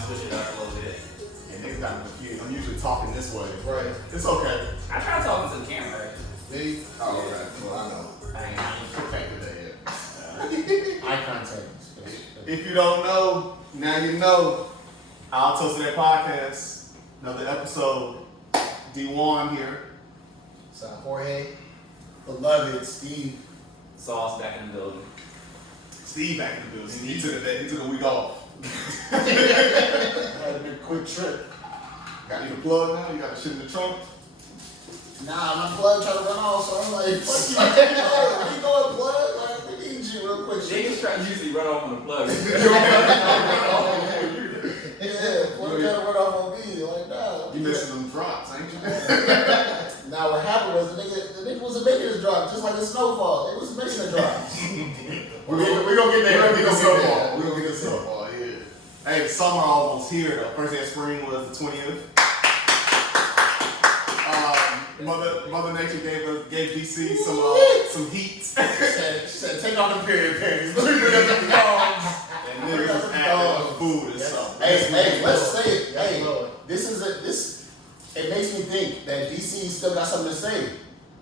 Switch it up a little bit. And niggas got me confused. I'm usually talking this way. Right. It's okay. I try talking to the camera. Me? Oh, okay. Well, I know. I ain't Perfected that yet. Eye contact. If you don't know, now you know. I'll toast to that podcast. Another episode. D1 here. San Jorge. Beloved Steve. Sauce back in the building. Steve back in the building. He took a week off. Had a big quick trip. Got you the plug now? You got the shit in the trunk? Nah, my plug trying to run off, so I'm like, fuck you. Where you going, plug? Like, we need you real quick. Niggas try to usually run off on the plug. Yeah, plug trying to run off on me. Like, nah. You missing them drops, ain't you? Now, what happened was the nigga wasn't making his drop, just like a Snowfall. It was making a drop. We're gonna get there. We're gonna get Snowfall. We're gonna get Snowfall, yeah. Hey, summer almost here. The first day of spring was the 20th. Mother Nature gave DC some heat. She said, take off the period panties. And niggas was acting with food and stuff. Hey, let's say it. Hey, it makes me think that DC still got something to say.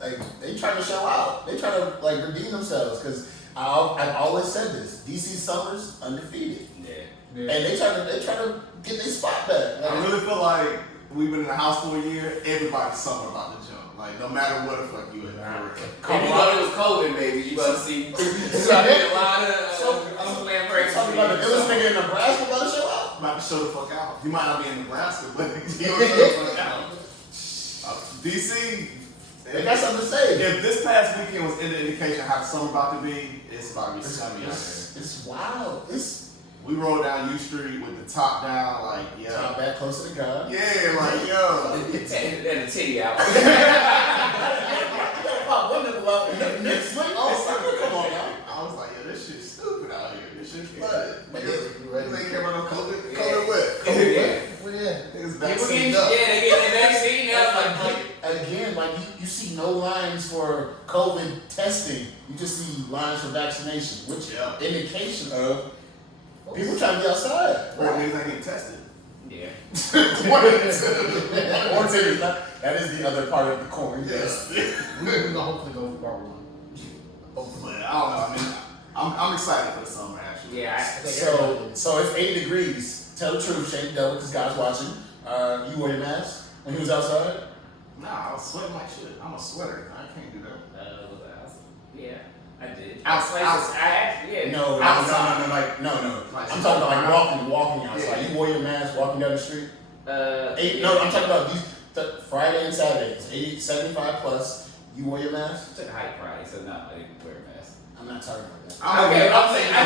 Like, they trying to show out. They trying to, like, redeem themselves. Because I've always said this. DC Summer's undefeated. Yeah. And they try to get their spot back. Like, I really feel like we've been in the house for a year. Everybody's something about the jump. Like, no matter what the fuck you in. If you thought it was COVID, baby, you better see. There's a lot of unplanned breaks. Talking about the illest nigga in Nebraska about to show out. About to show the fuck out. You might not be in Nebraska, but you don't show the fuck out. DC, They got something to say. if this past weekend was any indication of how the summer about to be, it's about to be sunny out there. It's wild. We rolled down U Street with the top down, like, yeah. Top back close to the God. Yeah, like, yo. And the titty out. You gotta pop one nigga out next week. Oh, come on now. I was like, yo, this shit's stupid out here. This shit's But niggas ain't care about no COVID what? yeah. Niggas People vaccinated getting, up. they get their vaccine now. Like, And again, like you see no lines for COVID testing. You just see lines for vaccination, which indication of people trying to get outside. Or niggas ain't getting tested. yeah. Or take that is the other part of the coin. Yes. We're gonna hopefully go for part one. But I don't know. I mean, I'm excited for the summer actually. Yeah. So it's 80 degrees. Tell the truth, Shane Devil, because God's watching. You wear your mask when he was outside? Nah, I was sweating like shit. I'm a sweater. I can't do that. Yeah, I did. Outside. No. I'm talking about like walking outside. Yeah. You wore your mask walking down the street? I'm talking about these Friday and Saturdays, 75 plus. You wore your mask? I took a hike Friday, so no, I didn't wear a mask. I'm not talking about that. I'm saying, I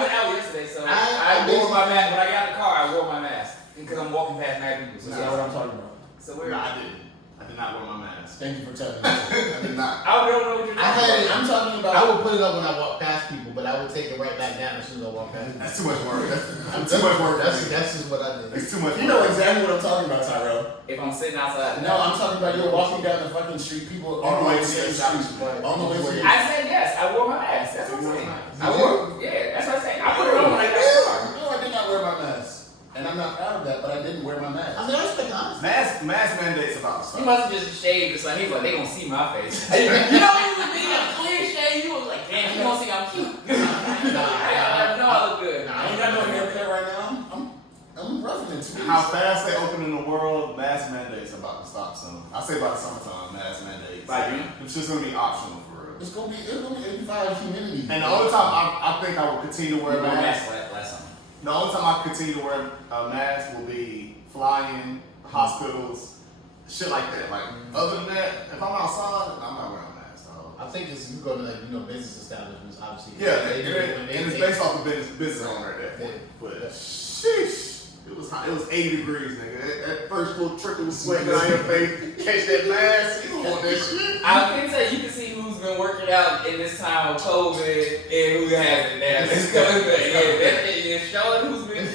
went out yesterday, so I wore my mask. When I got in the car, I wore my mask. Because I'm walking past mad people. So That's what I'm talking about. So we're. No, I didn't. I did not wear my mask. Thank you for telling me. I did not. I don't know what you're talking about. I'm talking about. I would put it up when I walk past people, but I would take it right back down as soon as I walk past people. That's too much work. That's too much work. That's just what I did. It's too much work. You know exactly what I'm talking about, Tyrell. If I'm sitting outside. No, I'm talking about you're walking down the fucking street, people On the way to the the street. On the way to I said yes. I wore my mask. That's what I'm saying. That's what I'm saying. I put it on when I got in the car. No, I did not wear my mask. And I'm not proud of that, but I didn't wear my mask. I mean, I respect honesty. Mask mandates about to You start. must have just shaved or something. He was like, they gonna see my face. You know, you was being a clear shave. You was like, damn, you don't see I'm cute. I know I look good. I ain't got no haircut right now. I'm roughing it too. How fast they open in the world, mask mandates about to stop soon. I say by the summertime, mask mandates. By June? It's just gonna be optional for real. It's gonna be 85 humidity. And the only time I think I will continue to wear a mask. last summer. The only time I continue to wear a mask will be flying, hospitals, shit like that. Like other than that, if I'm outside, I'm not wearing a mask. I think it's you go to business establishments, obviously. Yeah, and it's based off the business owner at that point. But sheesh, it was hot. It was 80 degrees, nigga. That first little trickle was sweating on your face. Catch that mask, you want that shit. I can tell you can see who's been working out in this time of COVID and who hasn't now. It's coming back. Yeah, showing who's been.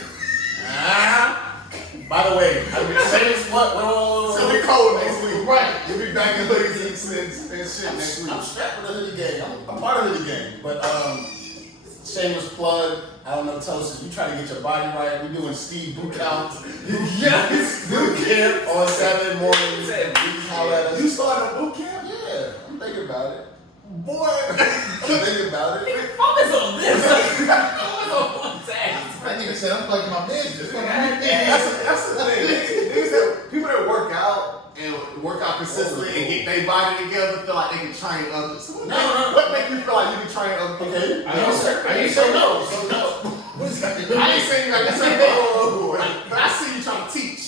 By the way, Shameless what? It's gonna be cold next week. Right. You'll be back in hoodies and shit next week. I'm strapped with a hoodie gang. I'm part of the hoodie gang. But shameless plug. I don't know, Toast, you try to get your body right. We're doing Steve boot counts. Yes, boot camp on Saturday mornings. You started a boot camp? Yeah, I'm thinking about it. Boy, I'm thinking about it. Focus on this. Focus on one task. That nigga said I'm fucking my business. That's the thing. People that work out and work out consistently and get their body together feel like they can train others. So what makes you feel like you can train other people? Okay. I ain't So no. What is that? I ain't saying like that. But I see you trying to teach.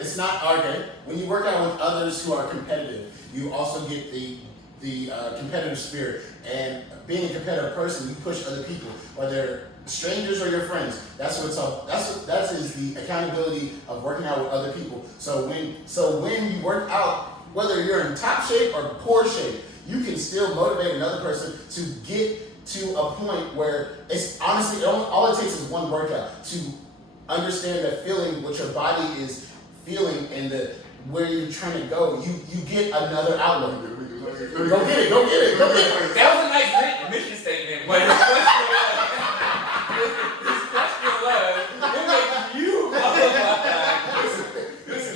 It's not okay. When you work out with others who are competitive, you also get the competitive spirit. And being a competitive person, you push other people, whether they're strangers or your friends. That's what's up. That is the accountability of working out with other people. So when you work out, whether you're in top shape or poor shape, you can still motivate another person to get to a point where it's honestly all it takes is one workout to understand that feeling what your body is feeling and where you're trying to go. You get another outlook. Go get it. That was a nice mission statement, but this question was, what makes you Listen,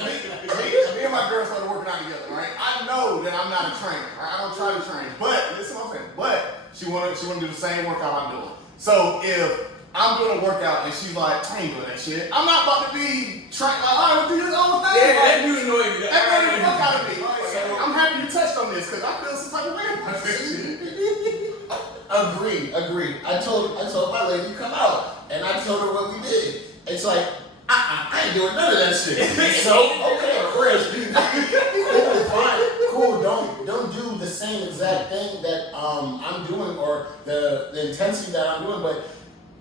me and my girl started working out together, right? I know that I'm not a trainer, right? I don't try to train, but listen what I'm saying. But she wanna do the same workout I'm doing. So if I'm doing a workout and she's like, I ain't doing that shit, I'm not about to be trying like, I do this all the thing. Yeah, that dude annoyed me. That annoyed the fuck out of me. So I'm happy you touched on this because I feel some type of way about this shit. Agreed. I told my lady come out, and I told her what we did. It's like I ain't doing none of that shit. So okay, Chris, cool, fine, cool. Don't do the same exact thing that I'm doing or the intensity that I'm doing, but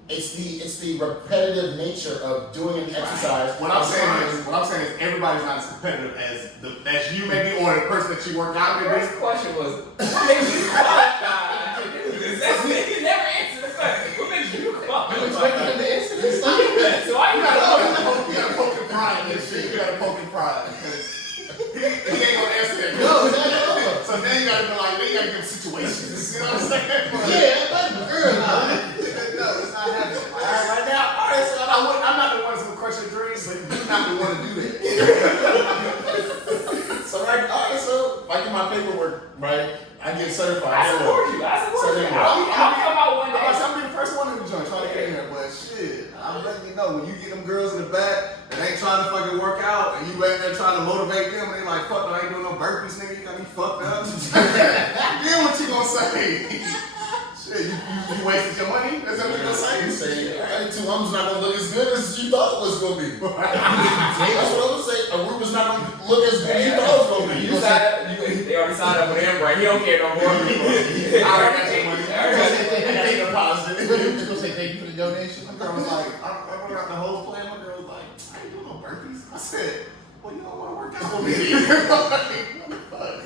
it's the repetitive nature of doing an exercise. What I'm saying is everybody's not as competitive as you may be or the person that you work out with. My first question was, what makes you qualified to do this? You never answered the question. What makes you qualified? You expecting him to answer this? So I You gotta poke and pride in this shit. You gotta poke and pride because he ain't gonna answer that. No. So then you gotta be like, then you gotta give situations. You know what I'm saying? Yeah, that's girl. No, it's not happening. Right now, all right, so I'm not the one who crush your dreams, but you're not the one to do that. So like in my paperwork, right? I get certified. I support you. I'll come out one day. I'll be the first one in the joint trying to get in there, but shit, I'm letting you know when you get them girls in the back and they ain't trying to fucking work out and you back there trying to motivate them and they like, fuck, I ain't doing no burpees, nigga, you got me fucked up. Then what you gonna say? Shit, you wasted your money? That's what you gonna say? You say, all right, 2 months not gonna look as good as you thought it was gonna be. That's what I was saying. A room is not gonna look as good as you thought it was gonna be. They already signed up with him, right? He don't care no more. I already got your money. I need a positive. You just gonna say thank you for the donation? My girl was like, I went out the whole plan. My girl was like, I ain't doing no burpees. I said, well, you don't want to work out with me. Fuck.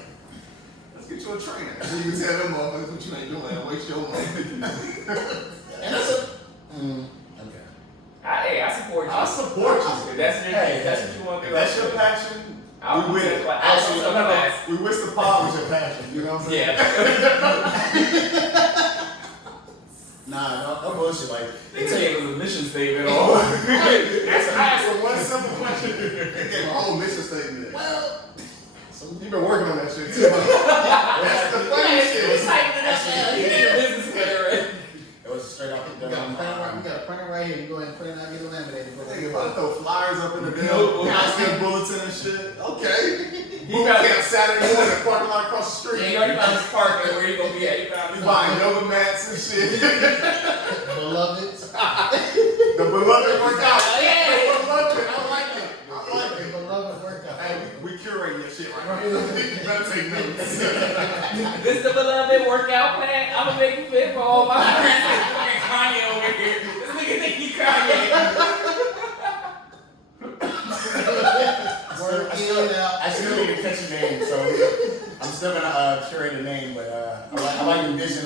Let's get you a trainer. So you can tell them motherfuckers what you ain't doing. Waste your money. And that's okay. Hey, I support you. I support you. If that's your thing, that's what you want to If do. that's your passion, we with it. Actually, We wish the pod was your passion. You know what I'm saying? Yeah. Nah, no bullshit. Like, They say it was a mission statement. All. I asked one simple question. They gave a whole mission statement. well, You've been working on that shit too. That's the funny shit. You need a business player, right? it was straight off the We got a dome. printer right here. You go ahead and print it out, get it laminated. They about to throw flyers up in the No. constant bulletin and shit. Okay. You Boot got camp Saturday morning, parking lot across the Yeah, street. you already found this park where you gonna be at. You found You this buying yoga mats and shit. Beloved. The beloved workout. Yeah. The beloved. I like it. I like it. Beloved workout. Hey, we curate your shit right now. You better take notes. This the beloved workout plan. I'm gonna make it fit for all my friends. Kanye over here. This nigga think he Kanye. I still need to catch a name, so I'm still gonna curate a name, but I like the vision,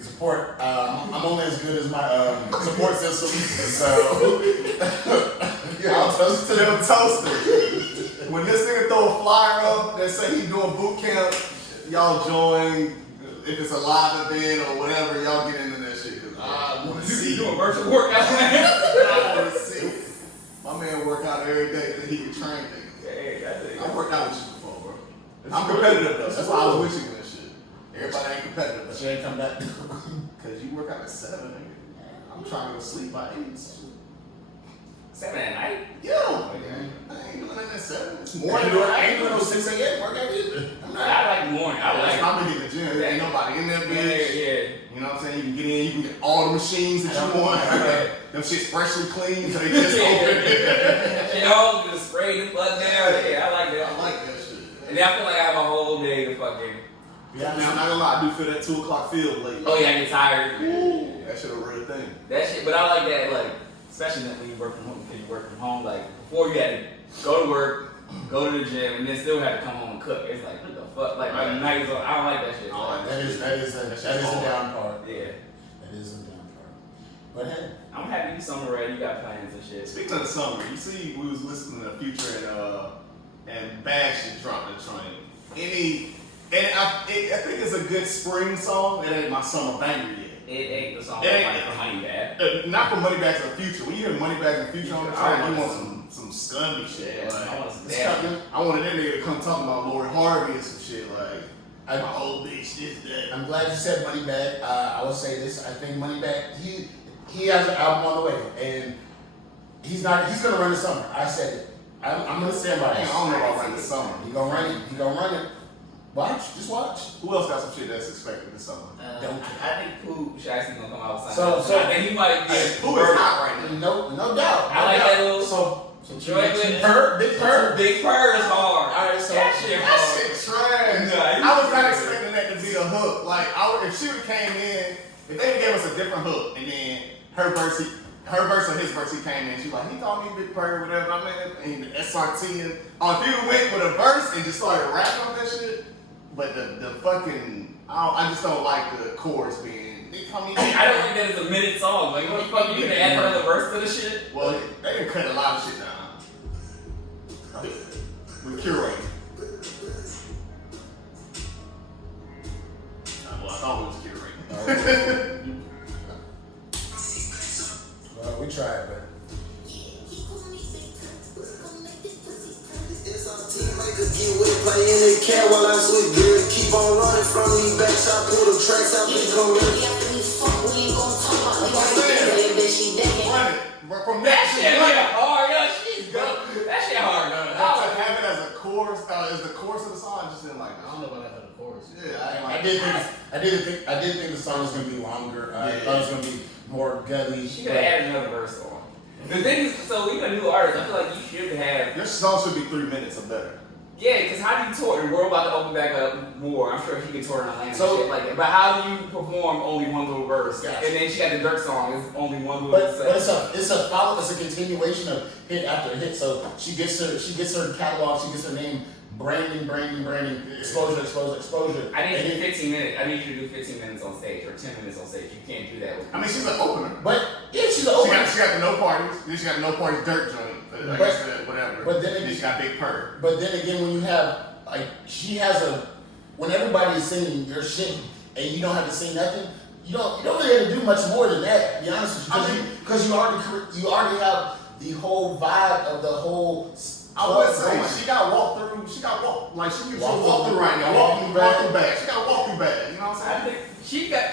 support. I'm only as good as my support system, so Them toasters. When this nigga throw a flyer up that say he doing boot camp, y'all join. If it's a live event or whatever, y'all get into that shit. Cause I want to see. You doing virtual workout? I want to see. My man work out every day that he can train niggas. Hey, I worked out with you before, bro. I'm competitive though. That's why I was with you in that shit. Everybody ain't competitive. But she ain't come back. Cause you work out at 7, nigga. I'm trying to go to sleep by 8. 7 at night? Yo, I ain't doing that at 7. It's I morning. ain't doing no 6 a.m. workout either. I like the morning. I like I'm in the gym. There ain't nobody in there, bitch. Yeah. You know what I'm saying? You can get in, you can get all the machines that you want. Them shit's freshly clean, so they just open. You know, just spray the fuck down. Yeah, I like that. I like that shit. And then I feel like I have a whole day to fucking. Yeah, now I'm not gonna lie, I do feel that 2 o'clock field late. Oh yeah, I get tired. That shit a real thing. That shit, but I like that, like, especially when you work from home, because you work from home, like, before you had to go to work, go to the gym, and then still had to come home and cook. It's like, what the fuck? Like, my night is on, I don't like that shit. Like, That is a down part. yeah. That is a down part. But hey, I'm happy you summer ready, you got plans and shit. Speaking of the summer, you see we was listening to Future and Bash just dropped the train. I think it's a good spring song. It ain't my summer banger yet. It ain't the song It ain't- like for Moneybagg. Not for Moneybagg in the Future. When you hear Moneybagg in the Future on the I train, you want want some scummy shit. Yeah, Like, I want some it's damn. coming. I wanted that nigga to come talking about Lori Harvey and some shit like, I- my old bitch, this, that. I'm glad you said Moneybagg. I will say this. I think Moneybagg, he has an album on the way, and he's gonna run the summer. I said it. I'm gonna stand by I it. don't know about running this summer. He gonna run it. He gonna run it. Watch. Just watch. Who else got some shit that's expected this summer? I think Pooh should actually gonna come out with So- something. I think he might get Who is hot right now? No doubt. I like that little. So Joy with Big Purr. Big Purr is hard. Alright, so that shit That hard. shit trash. Nah, I was not expecting that to be a hook. Like, if she would've came in, if they gave us a different hook, and then her verse or his verse, he came in, she was like, he called me Big Purr, whatever, I mean, and the SRT, and if you went with a verse and just started rapping on that shit, but the fucking, I just don't like the chorus being, they call me. I don't think that is a minute song. Like, what the fuck? You gonna add another verse to the shit? Well, they done cut a lot of shit down. We curate. Well, I thought it was curating. Well, we tried, but Could get wet, play in the cat while I switch gears. Keep on running from me back, so I pull the tracks out, we gon' run. Run it. From That that shit shit, run it. hard, yo. She's good. That shit hard, To though. have it as a chorus, as the chorus of the song, I just didn't like I that. don't know about that for the chorus. Yeah, I ain't I like did think the song was gonna be longer. I thought it was gonna be more gutty. She could have added another verse on. The thing is, so even a new artist, I feel like you should have. Your song should be 3 minutes or better. Yeah, because how do you tour? The world about to open back up more. I'm sure she can tour in Atlanta So- and shit like that. But how do you perform only one little verse? Gotcha. And then she got the Dirk song. It's only one little But section. it's a follow. It's a continuation of hit after hit. So she gets her catalog. She gets her name. Branding. Exposure. I need And you to do it- 15 minutes. I need you to do 15 minutes on stage or 10 minutes on stage. You can't do that with. I mean, she's an opener. But yeah, she's an She opener. got the no parties. Then she got the no parties dirt joint. I guess that, whatever. but then she got Big Purr. But then again, when you have like she has when everybody is singing your shit and you don't have to sing nothing, you don't really have to do much more than that. To be honest with you, because you already have the whole vibe of the whole. I would say she got walk through. She got like she can walk through right now. Walk through back. She got walk through back. You know what I'm saying?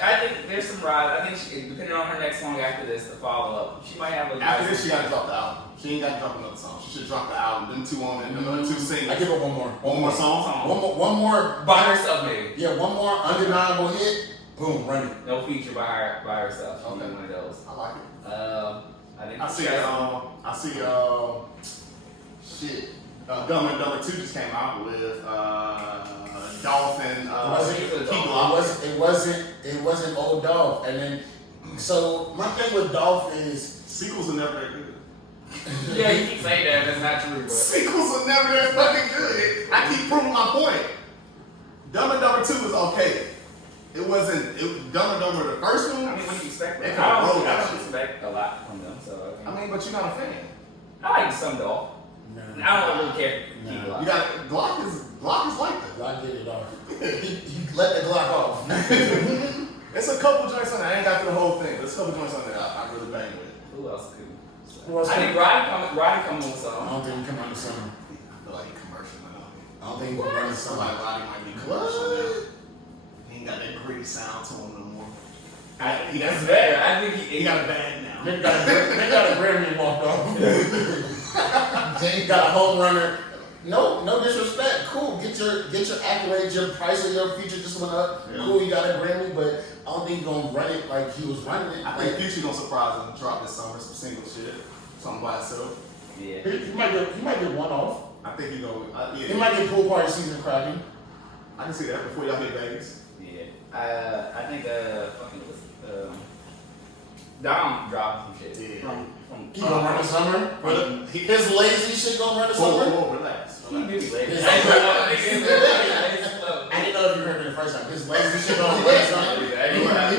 I think there's some rides. I think depending on her next song after this, the follow up, she might have a. After this, she got to drop the album. She ain't got to drop another song. She should drop the album. Them two on it. Them two singles. I give her one more. One more song. One more. By herself, maybe. Yeah, one more undeniable hit. Boom, run it. No feature by herself. She'll be one of those. I like it. I think. I see. Shit. Dumb and Dumber 2 just came out with Dolphin. It wasn't Old Dolph, and then so my thing with Dolph is sequels are never that good. Yeah, you keep saying that. That's not true. But. Sequels are never that fucking good. I keep proving my point. Dumb and Dumber 2 was okay. It wasn't. Dumb and Dumber the first one. I mean, what do you expect? They I kinda rolled don't that shit. expect a lot from them. So I mean, but you're not a fan. I like some dog. Nah. I don't really care for Nah. people. You got Glock is like that. Glock get it off. You let the Glock off. It's a couple joints on there. I ain't got through the whole thing. There's a couple joints on there I really bang with. Who else could? Who else I think Roddy come on with I something. don't think he can run the summer. I feel like he commercial now. I don't think he can run the summer. Somebody Roddy might be commercial now. He ain't got that gritty sound to him no more. That's better. I think He got a bag now. They got a Grammy walked off. Jay got a home runner. No disrespect. Cool. Get your accolades. Your price of your feature just went up. Yeah. Cool. You got a Grammy, but I don't think he's gonna run it like he was running it. I think Future gonna surprise him. Drop this summer some single shit, something by itself. Yeah. He might get one off. I think he gonna. He might get pool party season cracking. I can see that before y'all hit Vegas. Yeah. I think Dom dropped some shit. Yeah. From He gonna run the summer. But His lazy shit gonna run the summer. whoa, relax. He do be lazy. His- I I didn't know if you heard me the first time. His lazy shit gonna run the summer.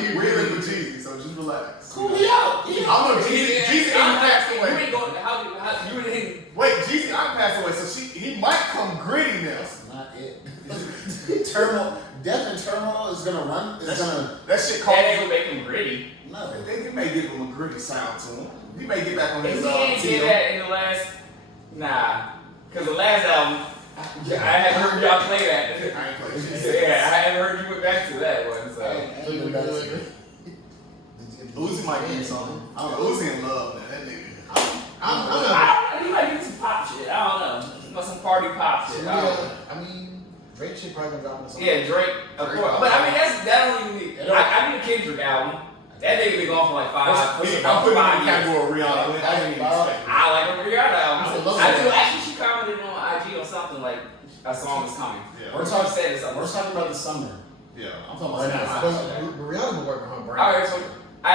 He really for Jeezy, so just relax. Cool. He out. I don't know. Jeezy passed You away. ain't going. How you ain't. Wait, Jeezy passed away, so he might come gritty now. That's not it. Turmoil. Death and Turmoil is gonna run. It's gonna. That shit That called. ain't gonna make him gritty. No. They may give him a gritty sound to him. He may get back on If his he ain't did that in the last, cause the last album, I haven't heard y'all play that. I ain't played shit. Yeah, I haven't heard you went back to that one. So Uzi might give me something. I don't know. Uzi in love, man. That nigga. I don't know. He might do some pop shit. I don't know. Some party pop shit. I don't know. I mean, Drake shit probably gonna drop in the summer. Yeah, Drake, of course. But I mean, that don't even need. I need a Kendrick album. That nigga been gone for like I'm putting him in the category Rihanna. I didn't even expect it. I like a Rihanna album. Love I that. do. Actually, she commented on IG or something like a song is coming. Yeah. We're She talking. said something. We're talking about the summer. Yeah. I'm talking But about Rihanna been working on her brand. All right, so I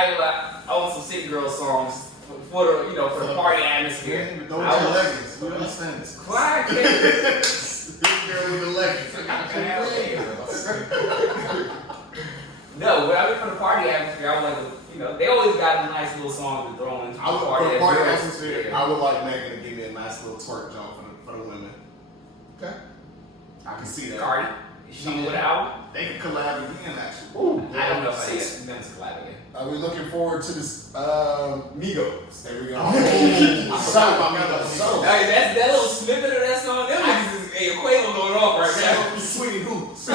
want some City Girl songs for the for the party You atmosphere. didn't even go with your leggings. You understand this? Why can't This girl with the leggings. No, but I mean for the party atmosphere, I was like, they always got a nice little song to throw into the I would, party. for the party atmosphere. atmosphere, I would like Megan to give me a nice little twerk jump for the women. Okay. I can see that. Cardi, is she with an album? They can collab again, actually. Ooh, I don't know if I get them to collab again. Are we looking forward to this? Migos. There we go. I forgot about Migos. So, Hey, that little snippet of that song, them niggas is Quavo going off right now. Sweetie Hoops.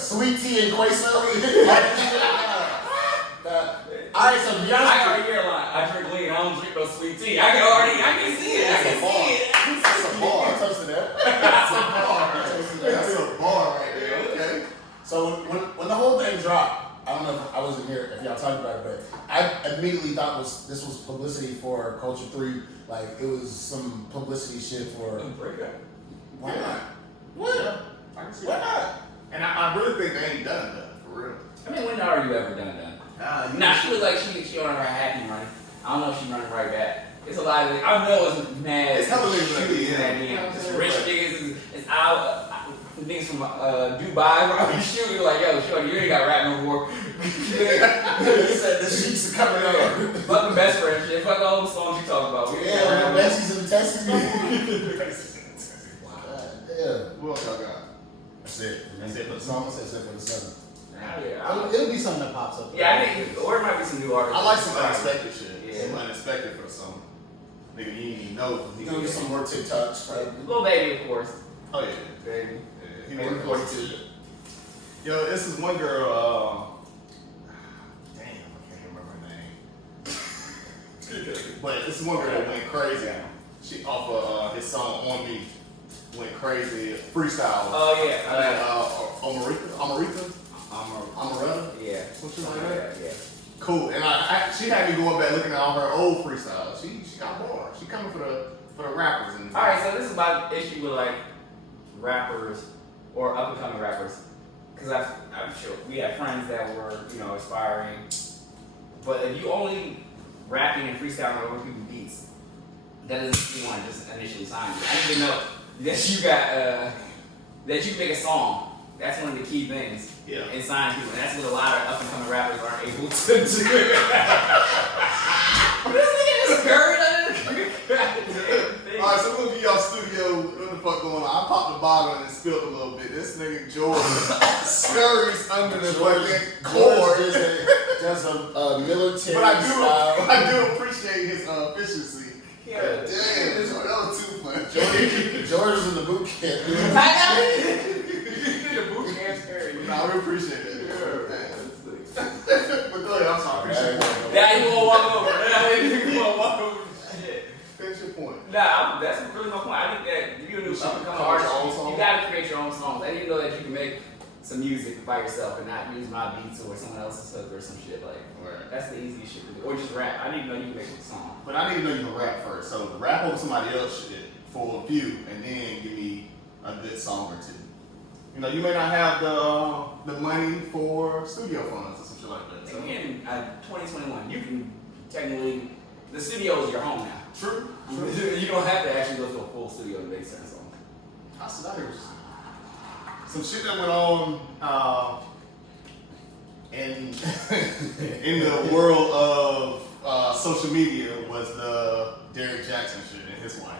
Sweet Tea and Queso. Alright, so I Beyonce. got already hear a line. I drink lean, I don't drink no sweet tea. I can see it. I can see it. That's a bar. Toasted that. That's a bar. That's a bar right there. Okay. So when the whole thing dropped, I don't know if I wasn't here if y'all talked about it, but I immediately thought this was publicity for Culture 3. Like it was some publicity shit for. Why not? What? Yeah, I can see Why that. not? And I really think they ain't done that, for real. I mean, when are you ever done? Nah, she was like she on her happy run. I don't know if she running right back. It's a lot of I know it's mad. It's hella niggas at the shootings end. at It's rich niggas. It's out. Niggas from Dubai were shooting like, yo, shorty, you ain't got rap no more. He said the sheets are coming up. Fuck the best friend shit. Fuck all the songs you talk about. We ain't got Yeah, rap the no more. Bessies and the Testies. Yeah. What else y'all got? That's it. That's it for the song. That's it for the summer. Yeah, It'll be something that pops up. I think, or it might be some new artists. I like some unexpected shit. Yeah. Some unexpected for some. Nigga, you ain't even know. You gonna get some more TikToks, right? Little Baby, of course. Oh, yeah. Baby. Yeah, he Maybe working 42. Yo, this is one girl, damn, I can't remember her name. But this is one girl that went crazy. She off of his song On Me. Went crazy, freestyle. Oh, yeah. Amarita? Amaretta? Yeah. What you like that? Yeah. Cool. And she had me going back looking at all her old freestyles. She got bored. She coming for the rappers. And All right, so this is about the issue with like rappers or up and coming rappers, because I'm sure we have friends that were aspiring, but if you only rapping and freestyling over people's beats, that doesn't mean you want to just initially sign you. I didn't even know that you got that you make a song. That's one of the key things. Yeah. And sign people. And that's what a lot of up and coming rappers aren't able to do. This nigga just buried under the fuck going on. I popped the bottle and it spilled a little bit. This nigga George scurries under the fucking cord. There's a military But style. I do appreciate his efficiency. Yeah. Damn, that was too much. George is in the boot camp. The boot camp scary. Nah, we appreciate it. But go ahead, I'm sorry. Now you wanna walk over. Now you wanna walk over. Shit. Finish your point. Nah, that's really my point. I think that if you're a new become an artist, you gotta create your own songs. I didn't know that you can make some music by yourself and not use my beats or someone else's hook or some shit like. That's the easiest shit to do. Or just rap. I didn't know you could make a song. But I need to know you can rap first. So rap over somebody else's shit for a few, and then give me a good song or two. You know, you may not have the money for studio funds or some shit like that. So. In 2021, you can technically, the studio is your home now. True. You don't have to actually go to a full studio to make certain songs. I said that was some shit that went on in the world of social media was the Derrick Jaxn shit and his wife.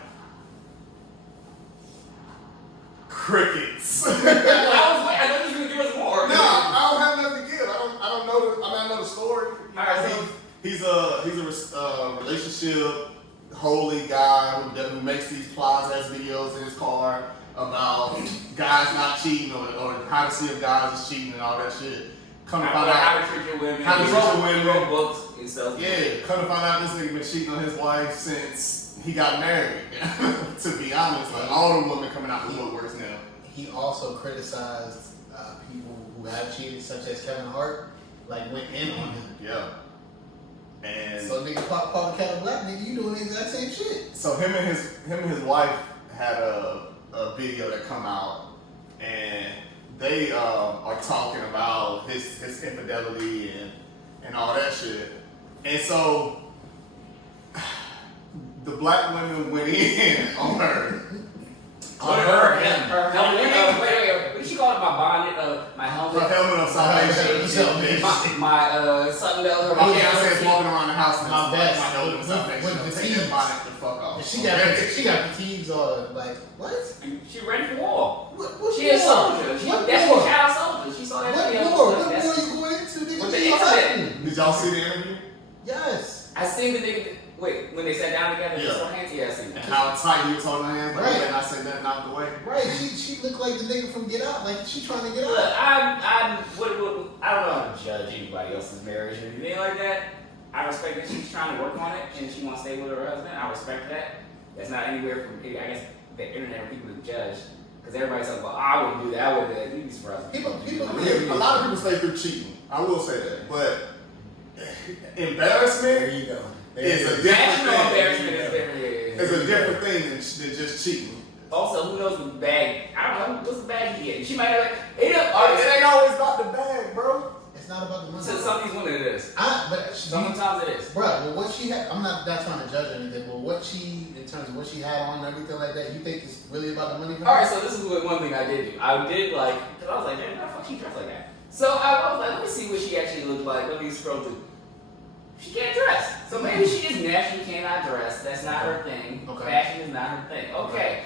Crickets. I know you was gonna give us more. No, I don't have nothing to give. I don't know. I know the story. Alright, so He's a relationship holy guy who makes these plaza videos in his car about guys not cheating or how to see if guys is cheating and all that shit. Come to find out how to treat your women. How to treat your women. He wrote books and stuff. Yeah, come to find out this nigga been cheating on his wife since he got married. To be honest, like all the women coming out the woodworks now. He also criticized people who have cheated, such as Kevin Hart, like went in on him. Yeah. And So nigga pop cat a black nigga, you doing the exact same shit. so him and his wife had a video that come out, and they are talking about his infidelity and all that shit. And so the black women went in on her. Wait. What she called it? My bonnet, my helmet. Her helmet upside down. My something else. My fiance's walking around the house now. My best. My helmet upside down. With Take that bonnet the fuck off. She got fatigues on, like, what? She ready for war. What She a soldier. What That's war? a child soldier. She saw that What video. war? What war you going into, nigga? With the She internet. happened. Did y'all see the interview? Yes. I seen the nigga. Wait, when they sat down together, they Yeah. saw hands. Yeah, I seen And that. how tight he was holding her hands, like Right. he better not say nothing out the way. Right, she looked like the nigga from Get Out, like she trying to get Look, out. I don't know how to judge anybody else's marriage or anything like that. I respect that she's trying to work on it and she wants to stay with her husband. I respect that. That's not anywhere from, I guess, the internet for people to judge. Because everybody's talking about, I wouldn't do that, I wouldn't do that. You'd be surprised. People- Yeah, a lot of people stay through cheating. I will say that. But embarrassment There you go. is a different National thing. embarrassment is different. It's a different thing than just cheating. Also, who knows the bag? I don't know. What's the bag he getting? She might have, It ain't always about the bag, bro. It's not about the money. to some of these women it is. But Sometimes it is. Bruh, well, what she had, I'm not trying to judge anything, but what she, in terms of what she had on and everything like that, you think it's really about the money? For her? Alright, so this is one thing I did do. I did like, because I was like, man, how the fuck she dressed like that? So I was like, let me see what she actually looked like. Let me scroll through. She can't dress. So maybe she just naturally cannot dress. That's not her thing. Okay. Fashion is not her thing. Okay.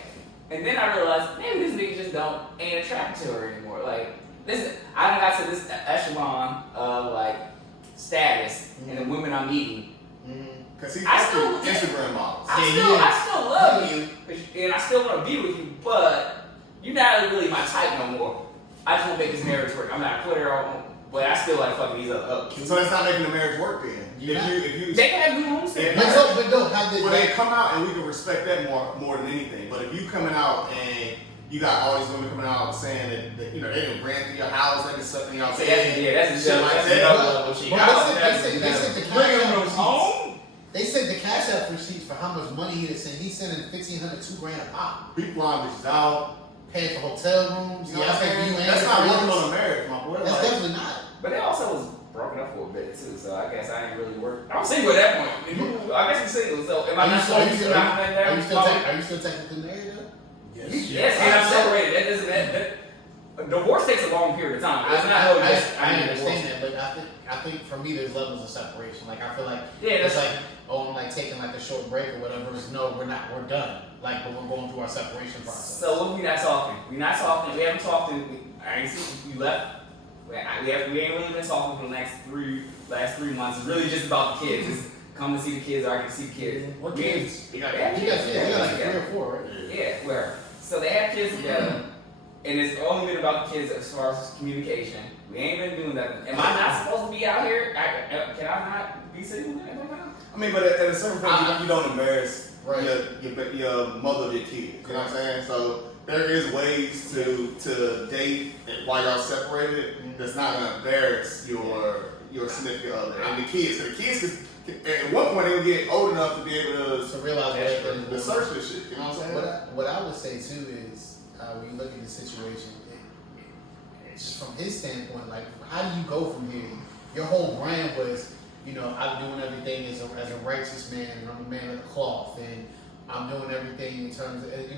And then I realized, maybe this nigga just ain't attracted to her anymore. Like, I done got to this echelon of like status and the women I'm meeting. Because he's I still- Instagram models. I still love you, and I still want to be with you, but you're not really my type no more. I just want to make this marriage work. I'm not a quitter, but I still like fucking these up. So that's not making the marriage work then. Yeah. If you They can have good rooms. If- But no, how did well, they come out and we can respect that more than anything. But if you coming out and you got all these women coming out saying that you know they done ran through your house, they can suck in your That's shit like that's that. another level shit. They sent the Bring cash him app home. receipts. They sent the cash app receipts for how much money he had sent. He's sending $1,500, $2,000 a pop, People flying bitches out. paying for hotel rooms. You know what I'm saying? and That's not working experience. on a marriage, my boy. That's Like, definitely not. But it also was broken up for a bit too, so I guess I ain't really work. I'm single at that point. I guess I'm single, so am I not supposed to be not in there? Are you still technically married though? Yes, and I'm separated. That doesn't that divorce takes a long period of time. It's not I understand that, but I think for me there's levels of separation. Like I feel like Yeah, it's that's like, oh, I'm like taking like a short break or whatever. It's no, we're not. We're done. like when we're going through our separation process. So what we not talking? We not talking. We haven't talked. I ain't seen you left. We ain't really been talking for the last 3 months. It's really just about the kids. It's come to see the kids, or I can see the kids. What kids? You got kids. You got like 3 or 4, right? Yeah, where? So they have kids together, and it's only been about the kids as far as communication. We ain't been doing nothing. Am I not supposed to be out here? Can I not be sitting there? I mean, but at a certain point, you don't embarrass Right. your mother of your kid. You know what I'm saying? So there is ways to date while y'all separated that's not gonna embarrass your significant other and the kids. So the kids at one point they'll get old enough to be able To realize to search this shit. You know what I'm saying? What I would say too is when you look at the situation, it's just from his standpoint, like how do you go from here? Your whole brand was, I'm doing everything as a righteous man, and I'm a man of the cloth, and I'm doing everything in terms of, as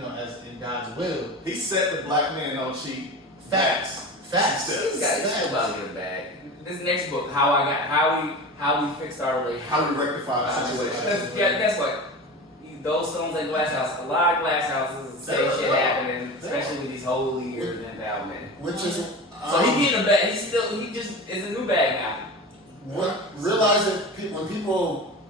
in God's will. He said the black man don't cheat. Facts. He's got about your bag. This next book, how we fixed our relationship. How we rectify the situation. That's what. Those stones in glass house. A lot of glass houses, the same shit happening, especially with these whole leaders and endowment. Which is So he getting a bag. He just is a new bag now. Realizing when people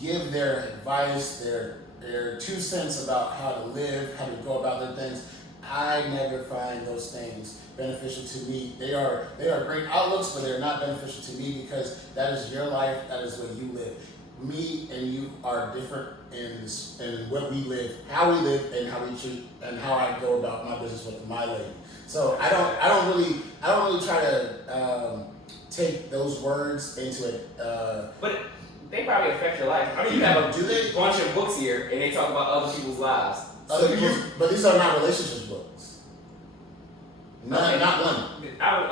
give their advice, their 2 cents about how to live, how to go about their things, I never find those things beneficial to me. They are great outlooks, but they're not beneficial to me because that is your life, that is what you live. Me and you are different in what we live, how we live, and how we treat, and how I go about my business with my lady. So I don't really try to take those words into it. But they probably affect your life. I mean, you have a bunch of books here, and they talk about other people's lives. But these are not relationship books. Not one.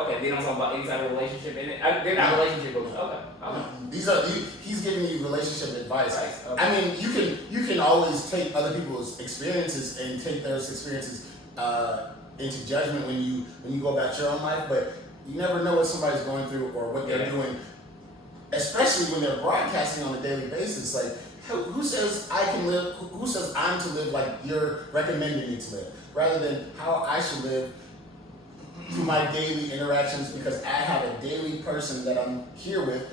Okay, they don't talk about any type of relationship in it. They're not relationship books. Okay. He's giving you relationship advice. Right, okay. I mean, you can always take other people's experiences and take those experiences into judgment when you go about your own life, but you never know what somebody's going through or what they're doing, especially when they're broadcasting on a daily basis. Like, who says I can live? Who says I'm to live like you're recommending me to live, rather than how I should live through my daily interactions because I have a daily person that I'm here with.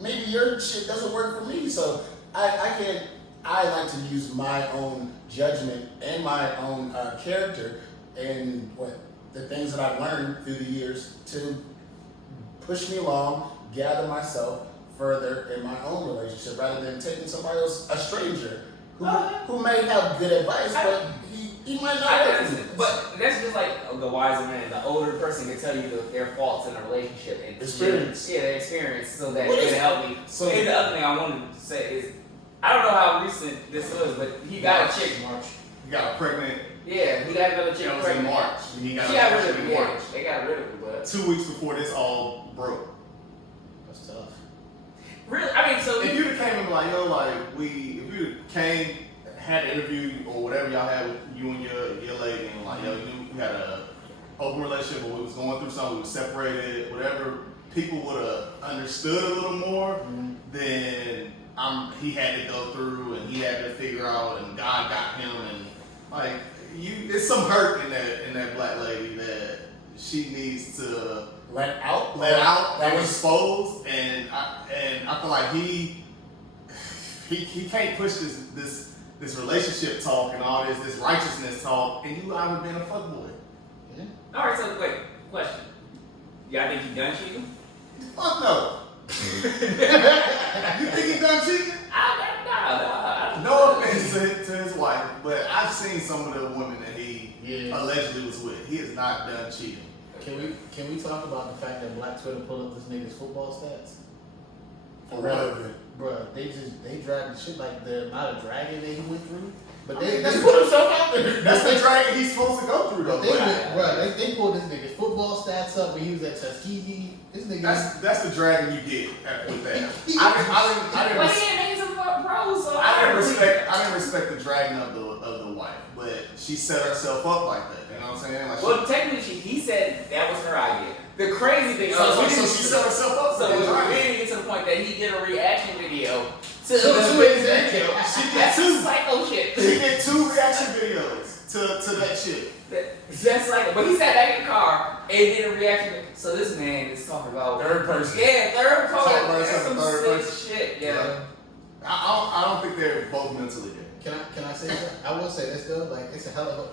Maybe your shit doesn't work for me, so I like to use my own judgment and my own character and the things that I've learned through the years to push me along, gather myself further in my own relationship rather than taking somebody else, a stranger, who may have good advice, but he might not work for me. But that's just like the wiser man. The older person can tell you their faults in a relationship and Experience. Yeah, their experience, so that it can help me. So and the other thing I wanted to say is, I don't know how recent this was, but he got a chick. March. He got pregnant. Yeah, he got another chick It was pregnant. in March. He got rid of in her. March. They got rid of her, but 2 weeks before this all broke. That's tough. really, I mean, so If you'd have came and like, yo, like if you came, had an interview or whatever y'all had with you and your lady, and like, yo, we had a open relationship, or we was going through something, we was separated, whatever, people would have understood a little more than he had to go through and he had to figure out, and God got him, and like it's some hurt in that black lady that she needs to Let out, and expose, and I feel like he can't push this relationship talk and all this righteousness talk, and you out here being a fuckboy. Yeah. all right. So wait, question. Y'all think he done cheating? Fuck no. You think he done cheating? No offense to his wife, but I've seen some of the women that he allegedly was with. He is not done cheating. Can we talk about the fact that Black Twitter pulled up this nigga's football stats? Irrelevant. Bruh, they dragged the shit like the amount of dragging that he went through. But They they put himself out there. That's the dragon he's supposed to go through, though. They pulled this nigga's football stats up when he was at Tuskegee. This nigga. That's the dragon you get with that. I didn't respect the dragging of the wife, but she set herself up like that. You know what I'm saying? Like Well, technically, he said that was her idea. The crazy thing, so she set herself up. So for the we dragon. didn't get to the point that he did a reaction video to executive. That's some psycho shit. She did 2 reaction videos to that shit. That's like, but he sat back in the car and did a reaction. So this man is talking about Third person. Yeah, third person. Third person, That's some third sick shit. Yeah. I don't think they're both mentally there. Can I say that? I will say this though, like it's a hell of a.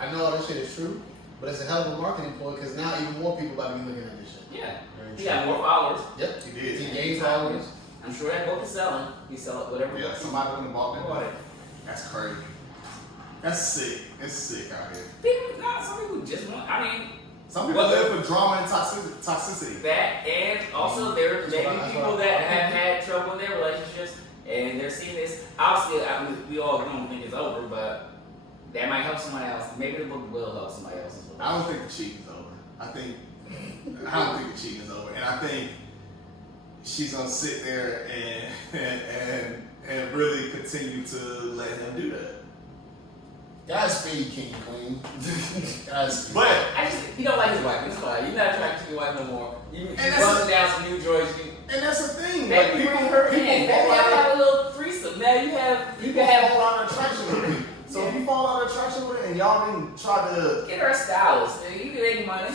I know all this shit is true, but it's a hell of a marketing ploy because now even more people about to be looking at this shit. Yeah. He got more followers. Yep. He did. He gained followers. I'm sure that book is selling. He sell it whatever. Yeah, somebody went and bought that. That's crazy. That's sick. It's sick out here. Some people just want. I mean, some people live for drama and toxicity. That and also there may be people that have had trouble in their relationships and they're seeing this. Obviously, I mean, we all don't think it's over, but that might help somebody else. Maybe the book will help somebody else as well. I don't think the cheating's over. I don't think the cheating is over, and I think she's gonna sit there and really continue to let him do that. Godspeed, King Queen. Godspeed. But I just, you don't like his wife. It's fine. You're not attracted to your wife no more. You that's busting down some new joints. and that's the thing. Maybe Like you people bring her in. Maybe fall you out have a little threesome. Now you people have fall out of attraction with me. So if you fall out of attraction with it and y'all didn't try to, get her a stylist. You can make money.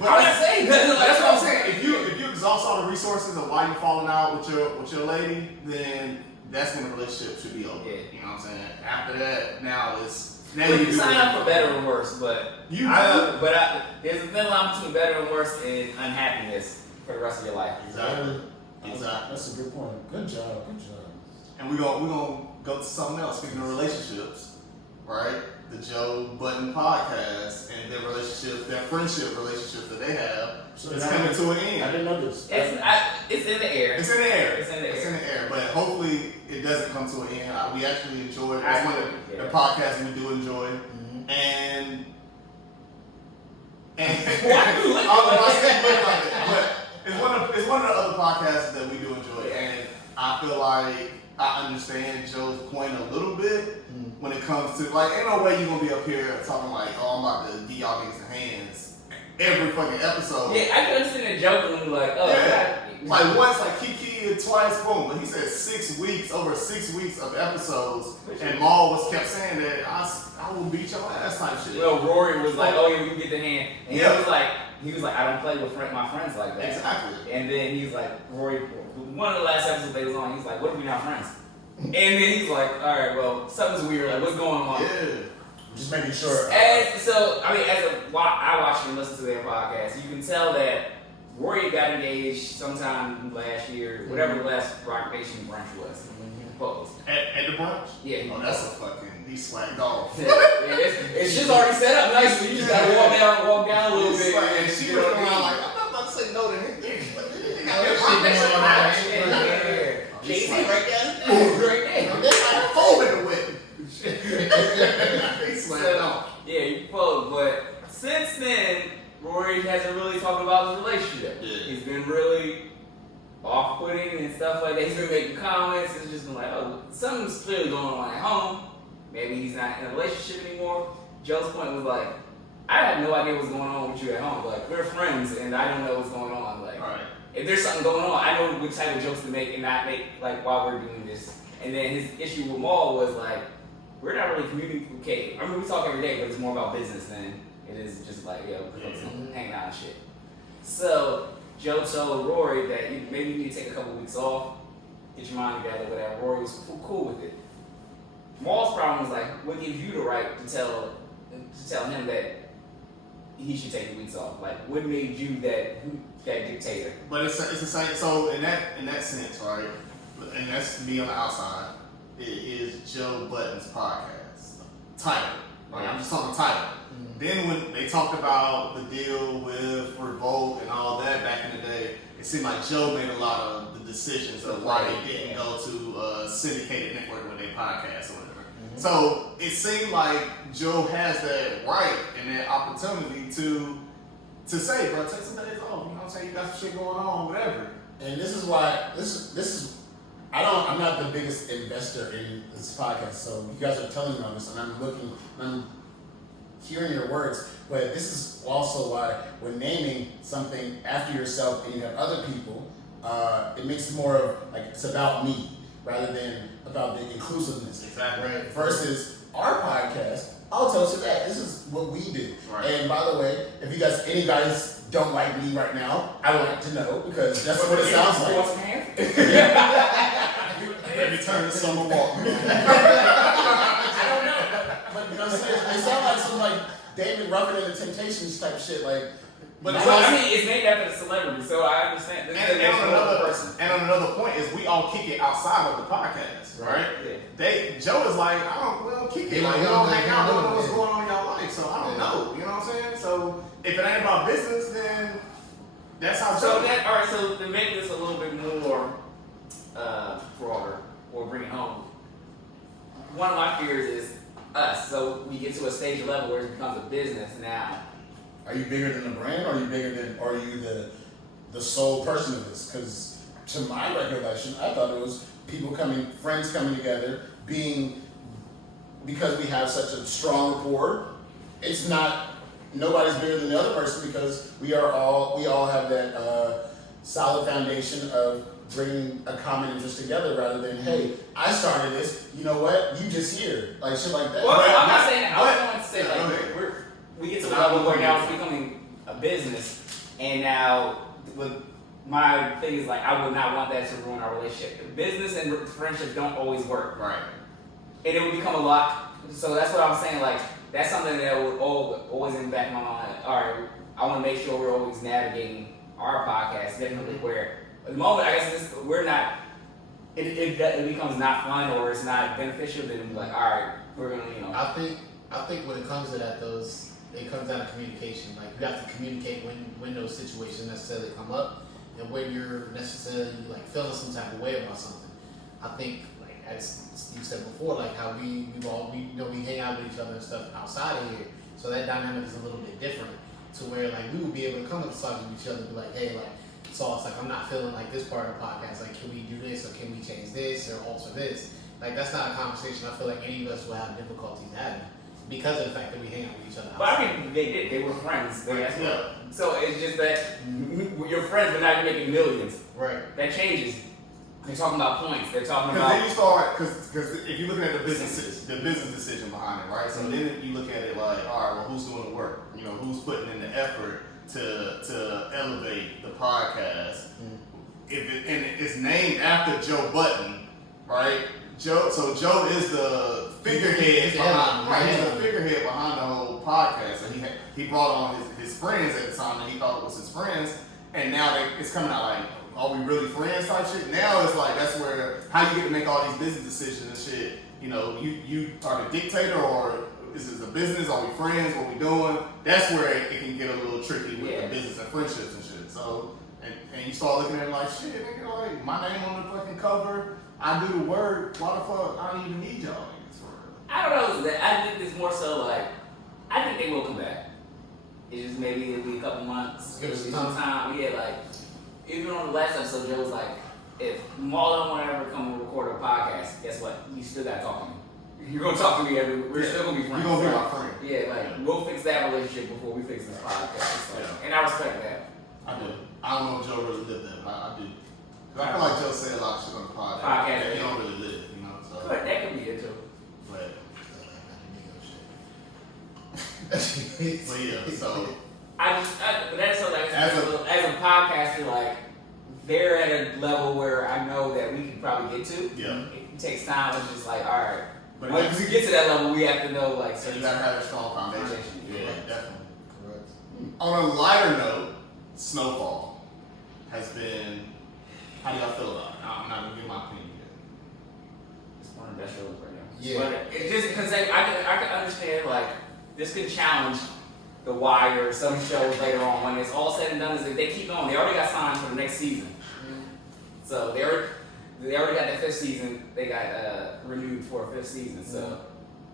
but I'm not saying that. that's what I'm saying. If you exhaust all the resources of why you're falling out with your lady, then that's when the relationship should be over. Yeah. You know what I'm saying? After that, now You you can sign up for better or worse, but there's a thin line between better and worse and unhappiness for the rest of your life. Exactly. That's a good point. Good job. Good job. And we're gonna go to something else. Speaking of relationships, right? The Joe Budden podcast and their relationship, their friendship relationship that they have, is coming to an end. I didn't know this. It's in the air. It's in the air. It's in the air. But hopefully it doesn't come to an end. We actually enjoy it. It's one of the podcasts we do enjoy. Mm-hmm. And Why do you look I say look like it, but it's one of the other podcasts that we do enjoy. And I feel like I understand Joe's point a little bit when it comes to, like, ain't no way you gonna be up here talking like, oh, I'm about to get y'all niggas the hands every fucking episode. Yeah, I can understand the joke when like, oh, Yeah. God. Like once, like Kiki, and twice, boom. But he said 6 weeks, over 6 weeks of episodes, and Maul kept saying that I will beat your ass type shit. Well, Rory was like, oh, yeah, we can get the hand. And Yeah. he was like, I don't play with my friends like that. Exactly. And then he's like, Rory, one of the last episodes they was on, he's like, what if we not friends? And then he's like, all right, well, something's weird. Like, what's going on? Yeah. Just making sure. As I watched and listened to their podcast, you can tell that Rory got engaged sometime last year, whatever the last Rock Nation brunch was. Proposed. At the brunch? Yeah. Oh, that's a fucking, he swagged off. It's just already set up nicely. You just gotta walk down a little bit. And she get was on around the like, I'm not about to say no to him. Casey right there. Right there. That's like a hole in the whip. He swagged off. Yeah, you proposed, but since then, Rory hasn't really talked about his relationship. Yeah. He's been really off-putting and stuff like that. He's been making comments. It's just been like, oh, something's clearly going on at home. Maybe he's not in a relationship anymore. Joe's point was like, I have no idea what's going on with you at home. Like, we're friends, and I don't know what's going on. Like, Right. if there's something going on, I know what type of jokes to make and not make, like, while we're doing this. And then his issue with Maul was like, we're not really communicating. I mean, we talk every day, but it's more about business than it is just like, hanging out and shit. So Joe told Rory that maybe you need to take a couple weeks off, get your mind together, whatever. Rory was cool with it. Maul's problem was like, what gives you the right to tell him that he should take the weeks off? Like, what made you that dictator? But it's the same. So in that sense, right? And that's me on the outside. It is Joe Budden's podcast title. Like, I'm just talking title. Then when they talked about the deal with Revolt and all that back in the day, it seemed like Joe made a lot of the decisions of why they didn't go to a syndicated network with their podcast or whatever. So it seemed like Joe has that right and that opportunity to say, bro, take some days off. You know what I'm saying? You got some shit going on, whatever. And this is why this is I'm not the biggest investor in this podcast, so you guys are telling me on this, and I'm hearing your words, but this is also why when naming something after yourself and you have other people, it makes it more of like it's about me. rather than about the inclusiveness. Exactly. Right. Versus our podcast, I'll tell you that this is what we do. Right. And by the way, if you guys, any guys don't like me right now, I would like to know because that's what it sounds like. Let me turn to Summer Walker. I don't know, but you know what I'm saying? They sound like some like David Ruffin and the Temptations type shit, like. But I mean, it's named after the celebrity, so I understand. And on another point is we all kick it outside of the podcast, right? Yeah. Joe is like, we don't kick it. Like, we don't hang out, we don't know what's going on in y'all life, so I don't know. You know what I'm saying? So if it ain't about business, then that's how. So to make this a little bit more broader or bring it home, one of my fears is us. So we get to a stage level where it becomes a business now. Are you bigger than the brand, or are you the sole person of this? Because to my recollection, I thought it was friends coming together, because we have such a strong rapport. It's not nobody's bigger than the other person because we all have that solid foundation of bringing a common interest together rather than, hey, I started this, you know what, you just here, like shit like that. Well, I'm not saying that. I was going to say we get to the level where now it's becoming a business, and now my thing is like I would not want that to ruin our relationship. Business and friendship don't always work, right? And it would become a lot. So that's what I'm saying. Like that's something that would always in the back of my mind. All right, I want to make sure we're always navigating our podcast differently. Where at the moment, I guess we're not. It becomes not fun or it's not beneficial. Then we're like, all right, we're gonna, I think when it comes to that, it comes down to communication. Like you have to communicate when those situations necessarily come up, and when you're necessarily like feeling some type of way about something. I think like as Steve said before, like how we hang out with each other and stuff outside of here, so that dynamic is a little bit different. To where like we would be able to come up to talk to each other and be like, hey, like so it's like I'm not feeling like this part of the podcast. Like can we do this or can we change this or alter this? Like that's not a conversation I feel like any of us will have difficulties having. Because of the fact that we hang out with each other. But I mean, they did. They were friends. So it's just that you're friends, but now you're making millions. Right. That changes. They're talking about points. They're talking about. Because then you start, because if you're looking at the business decision behind it, right? So then you look at it like, all right, well, who's doing the work? You know, who's putting in the effort to elevate the podcast? And it's named after Joe Budden, right? Joe is the figurehead behind, right? He's the figurehead behind the whole podcast, and he brought on his friends at the time, and he thought it was his friends, and now it's coming out like, are we really friends type shit? Now it's like that's where how you get to make all these business decisions and shit. You know, you are the dictator, or is this a business? Are we friends? What we doing? That's where it can get a little tricky with the business and friendships and shit. So and you start looking at it like shit, nigga, like my name on the fucking cover. I do the work. Why the fuck? I don't even need y'all niggas for real. I don't know. I think it's more so like I think they will come back. It's just maybe it'll be a couple months. Give us some time. Yeah, like even on the last episode, Joe was like, if Marlon won't ever come and record a podcast, guess what? You still gotta talk to me. You're gonna talk to me we're still gonna be friends. You're gonna be my friend. Yeah, like we'll fix that relationship before we fix this podcast. So, and I respect that. I do. I don't know if Joe really lived that, but I do. I feel like Joe said a lot of shit on the podcast. That he don't really live, you know. So. But that could be it too. But yeah, so but that's so like as a podcaster, like they're at a level where I know that we can probably get to. Yeah. It takes time. It's just like, all right. But once we get to that level, we have to know like. So you gotta have a strong foundation. Yeah, definitely. Correct. On a lighter note, Snowfall has been. How do y'all feel about it? I'm not gonna give my opinion yet. It's one of the best shows right now. Yeah. But it's just because I can understand like this could challenge The Wire or some shows later on when it's all said and done. Is if they keep going, they already got signed for the next season. So they already got the 5th season. They got renewed for a 5th season. So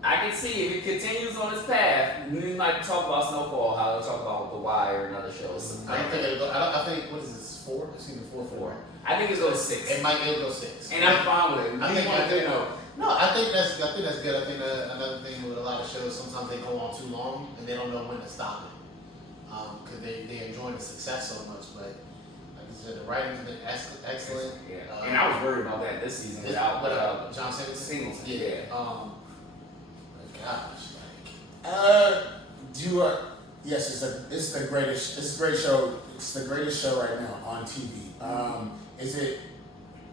I can see if it continues on this path, we might talk about Snowfall, how they'll talk about The Wire and other shows. I don't think I think what is this 4? It's either 4 or 4. I think it's going to 6. It might go 6. And I'm fine with it. I think that's good. know. No, I think that's good. I think another thing with a lot of shows, sometimes they go on too long and they don't know when to stop it because they're enjoying the success so much. But like The writing's been excellent. Yeah. And I was worried about that this season without John Singleton. Yeah. My gosh, yes, it's the greatest. It's a great show. It's the greatest show right now on TV.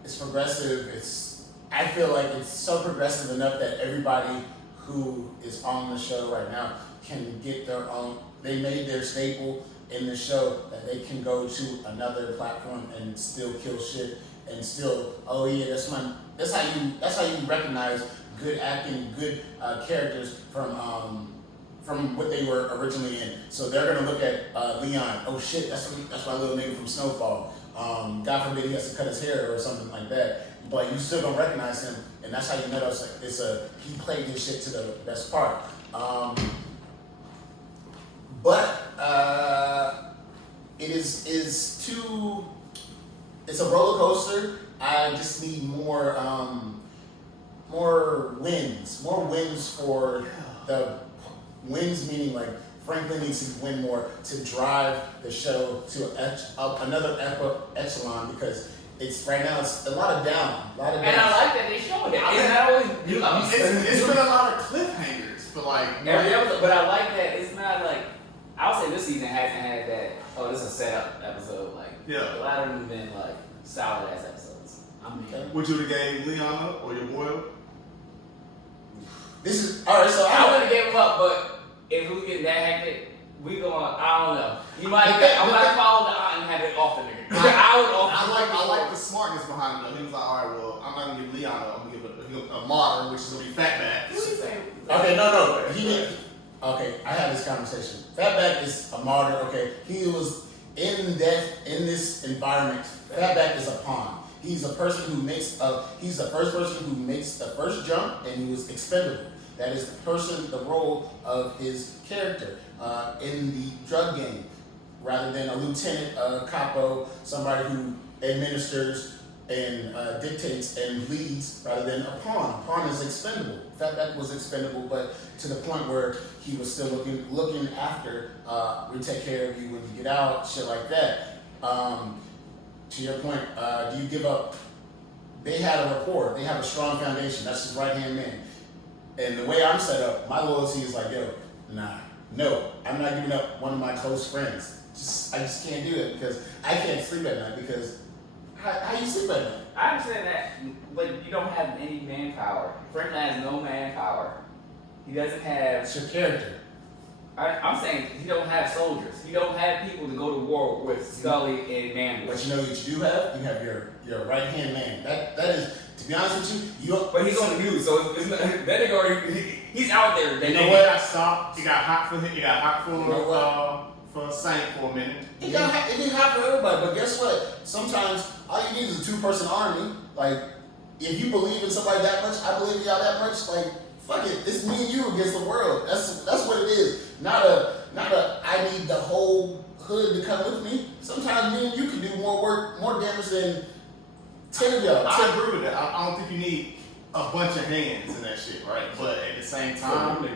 It's progressive. I feel like it's so progressive enough that everybody who is on the show right now can get their own. They made their staple in the show that they can go to another platform and still kill shit and still, oh yeah, that's how you recognize good acting, good characters from what they were originally in. So they're gonna look at Leon. Oh shit, that's my little nigga from Snowfall. God forbid he has to cut his hair or something like that. But you still don't recognize him, and that's how you know he played his shit to the best part. It's a roller coaster. I just need more wins for the wins, meaning like Franklin needs to win more to drive the show to another echelon because it's right now it's a lot of down. And I like that they showed it. It's been a lot of cliffhangers for like every episode, but I like that it's not like I would say this season hasn't had that. Oh, this is a setup episode. Like a lot of them have been like solid ass episodes. Would you have gave Leon up or your boy up? This is alright. So I wouldn't have gave him up, but if we was getting that hectic, we going. I don't know. I might follow the aunt and have it off the nigga. I like the smartness behind it. He was like, all right, well, I'm not gonna give Leon up. I'm gonna give a martyr, which is gonna be Fatback. Okay, no. Okay, I had this conversation. Fatback is a martyr. Okay, he was in this environment. Fatback is a pawn. He's a person who he's the first person who makes the first jump, and he was expendable. That is the role of his character in the drug game, rather than a lieutenant, a capo, somebody who administers and dictates and leads, rather than a pawn. A pawn is expendable. Fatback was expendable, but to the point where he was still looking after, we take care of you when you get out, shit like that. To your point, do you give up? They had a rapport. They have a strong foundation. That's his right-hand man. And the way I'm set up, my loyalty is like, no, I'm not giving up one of my close friends. I just can't do it because I can't sleep at night because how you sleep at night? I understand that, but you don't have any manpower. Franklin has no manpower. He doesn't have... It's your character. I'm saying he don't have soldiers. He don't have people to go to war with Scully and Mandy. But you know what you do have? You have your right-hand man. That is, to be honest with you, But he's on the news, so it's not, that nigga already, he's out there. You know what? I stopped. It got hot for him. It got hot for Saint for a minute. It get hot for everybody, but guess what? Sometimes all you need is a 2-person army. Like, if you believe in somebody that much, I believe in y'all that much, like, fuck it. It's me and you against the world. That's what it is. Not a I need the whole hood to come with me. Sometimes me and you can do more damage than 10 of y'all. I agree with that. I don't think you need a bunch of hands in that shit, right? But at the same time, like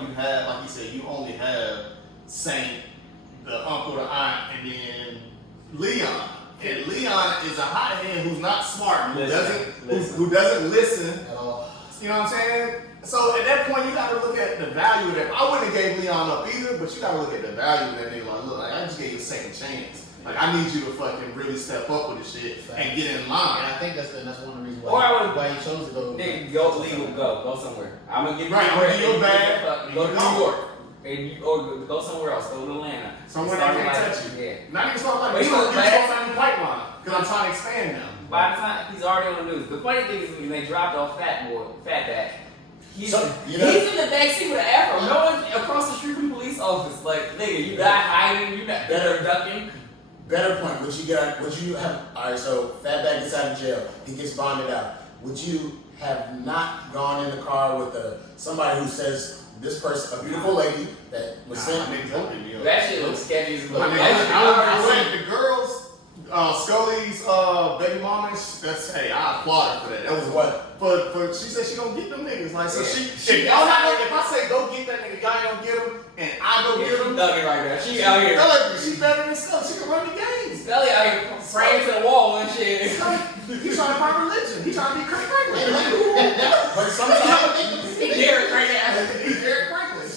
you have, like you said, you only have Saint, the uncle, the aunt, and then Leon. And Leon is a hot hand who's not smart, who doesn't listen at all. You know what I'm saying? So at that point, you got to look at the value of that. I wouldn't have gave Leon up either, but you got to look at the value of that nigga. Like, look, I just gave you a second chance. Like, I need you to fucking really step up with this shit and get in line. And I think that's one of the reasons why he chose to go. Go legal, go somewhere. I'm gonna get right. I'm gonna get your bag. Go to New York. Or go somewhere else. Go to Atlanta. Somewhere that can't touch you. Yeah. Not even something like that. Pipeline. Because I'm trying to expand now. By the time he's already on the news. The funny thing is when they dropped off Fatback, he's in the backseat with an afro. No one across the street from the police office. Like, nigga, you not hiding, you not better ducking. Better point. Would you have? All right. So Fatback gets out of jail. He gets bonded out. Would you have not gone in the car with somebody who says this person, a beautiful lady that was sent? That shit looks sketchy as well. I said the girls, Scully's baby mama. I applaud her for that. That was what? But she said she gonna get them niggas. Like, so if I say go get that nigga, y'all don't get him, and I go get him, thugging right now. She out here. She's better than stuff. She can run the games. Scully out here praying to the wall and shit. He's trying to find religion. He's trying to be Derrick Franklin. But sometimes, Derrick Franklin. He's Derrick Franklin.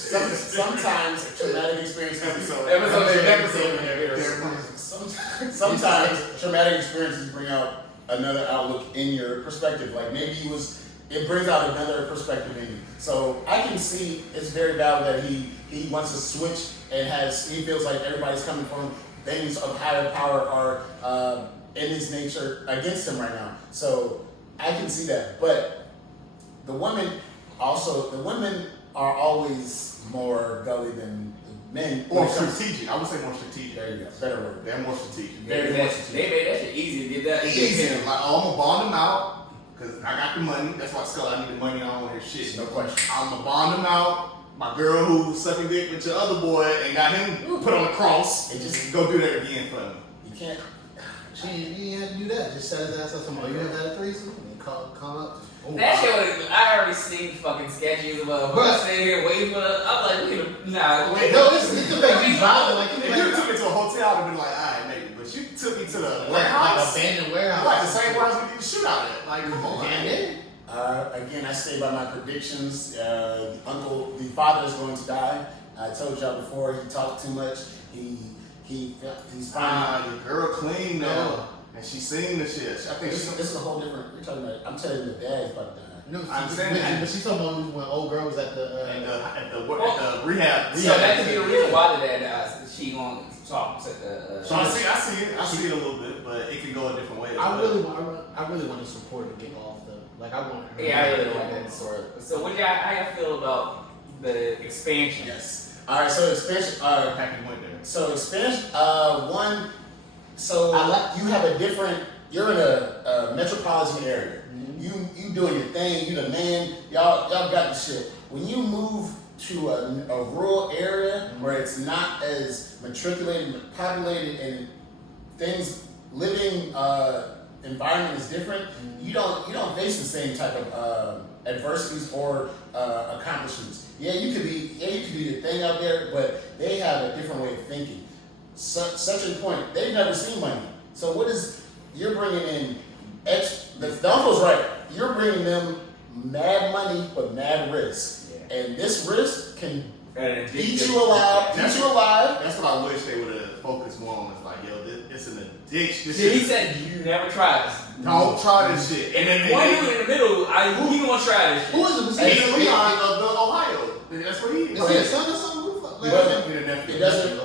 sometimes traumatic experiences. Sometimes traumatic experiences bring out another outlook in your perspective. Like maybe it brings out another perspective in you. So I can see it's very valid that he wants to switch and he feels like everybody's coming from things of higher power are in his nature against him right now. So I can see that. But the women are always more gully than the men. Or strategic. I would say more strategic. There you go. Better word. They're more strategic. They made that shit easy to get that. Easy. Like, I'm gonna bond them out because I got the money. That's why I need the money. I don't want to hear shit. No question. I'm gonna bond them out. My girl who's sucking dick with your other boy and got him put on the cross. And just go do that again for me. You can't. You ain't have to do that. Just set his ass up somewhere. You have had a threesome? And call up. That shit was, I already seen fucking sketches of a sitting here waiting for the, I'm like, nah. Wait, no, it's the fact you driving like If you took me to a hotel, I'd have been like, alright, maybe. But you took me to the like warehouse. abandoned warehouse. Like the same warehouse we get the shoot out at. Like, come on. Damn. Again, I stay by my predictions. The father is going to die. I told y'all before, he talked too much. He's fine. Your girl clean though. And she seen the shit. I think this is a whole different. We're talking about. I'm telling you, the dad's about to die. No, I'm saying that. but she's talking about when old girl was at the at the rehab. So that could be the reason why the dad dies. She gonna talk to the. So I see it a little bit, but it can go a different way. I really want to support the get off though. Like I want her. Yeah, I really like that story. So how y'all feel about the expansion? Yes. All right. So expansion. Packing went there. So expansion. One. So you have a different. You're in a metropolitan area. Mm-hmm. You doing your thing. You the man. Y'all got the shit. When you move to a rural area where it's not as matriculated, populated, and things living environment is different, you don't face the same type of adversities or accomplishments. You could do your thing out there, but they have a different way of thinking. Such a point, they've never seen money. So you're bringing in the uncle's right. You're bringing them mad money but mad risk, and this risk can eat you alive. That's what I wish they would have focused more on. It's like, yo, it's an addiction. He said you never try this. Don't try this shit. And then one dude in the middle, he gonna try this shit. Who is it? He's Leon of Ohio. That's what he is. Is he a son or something? It doesn't.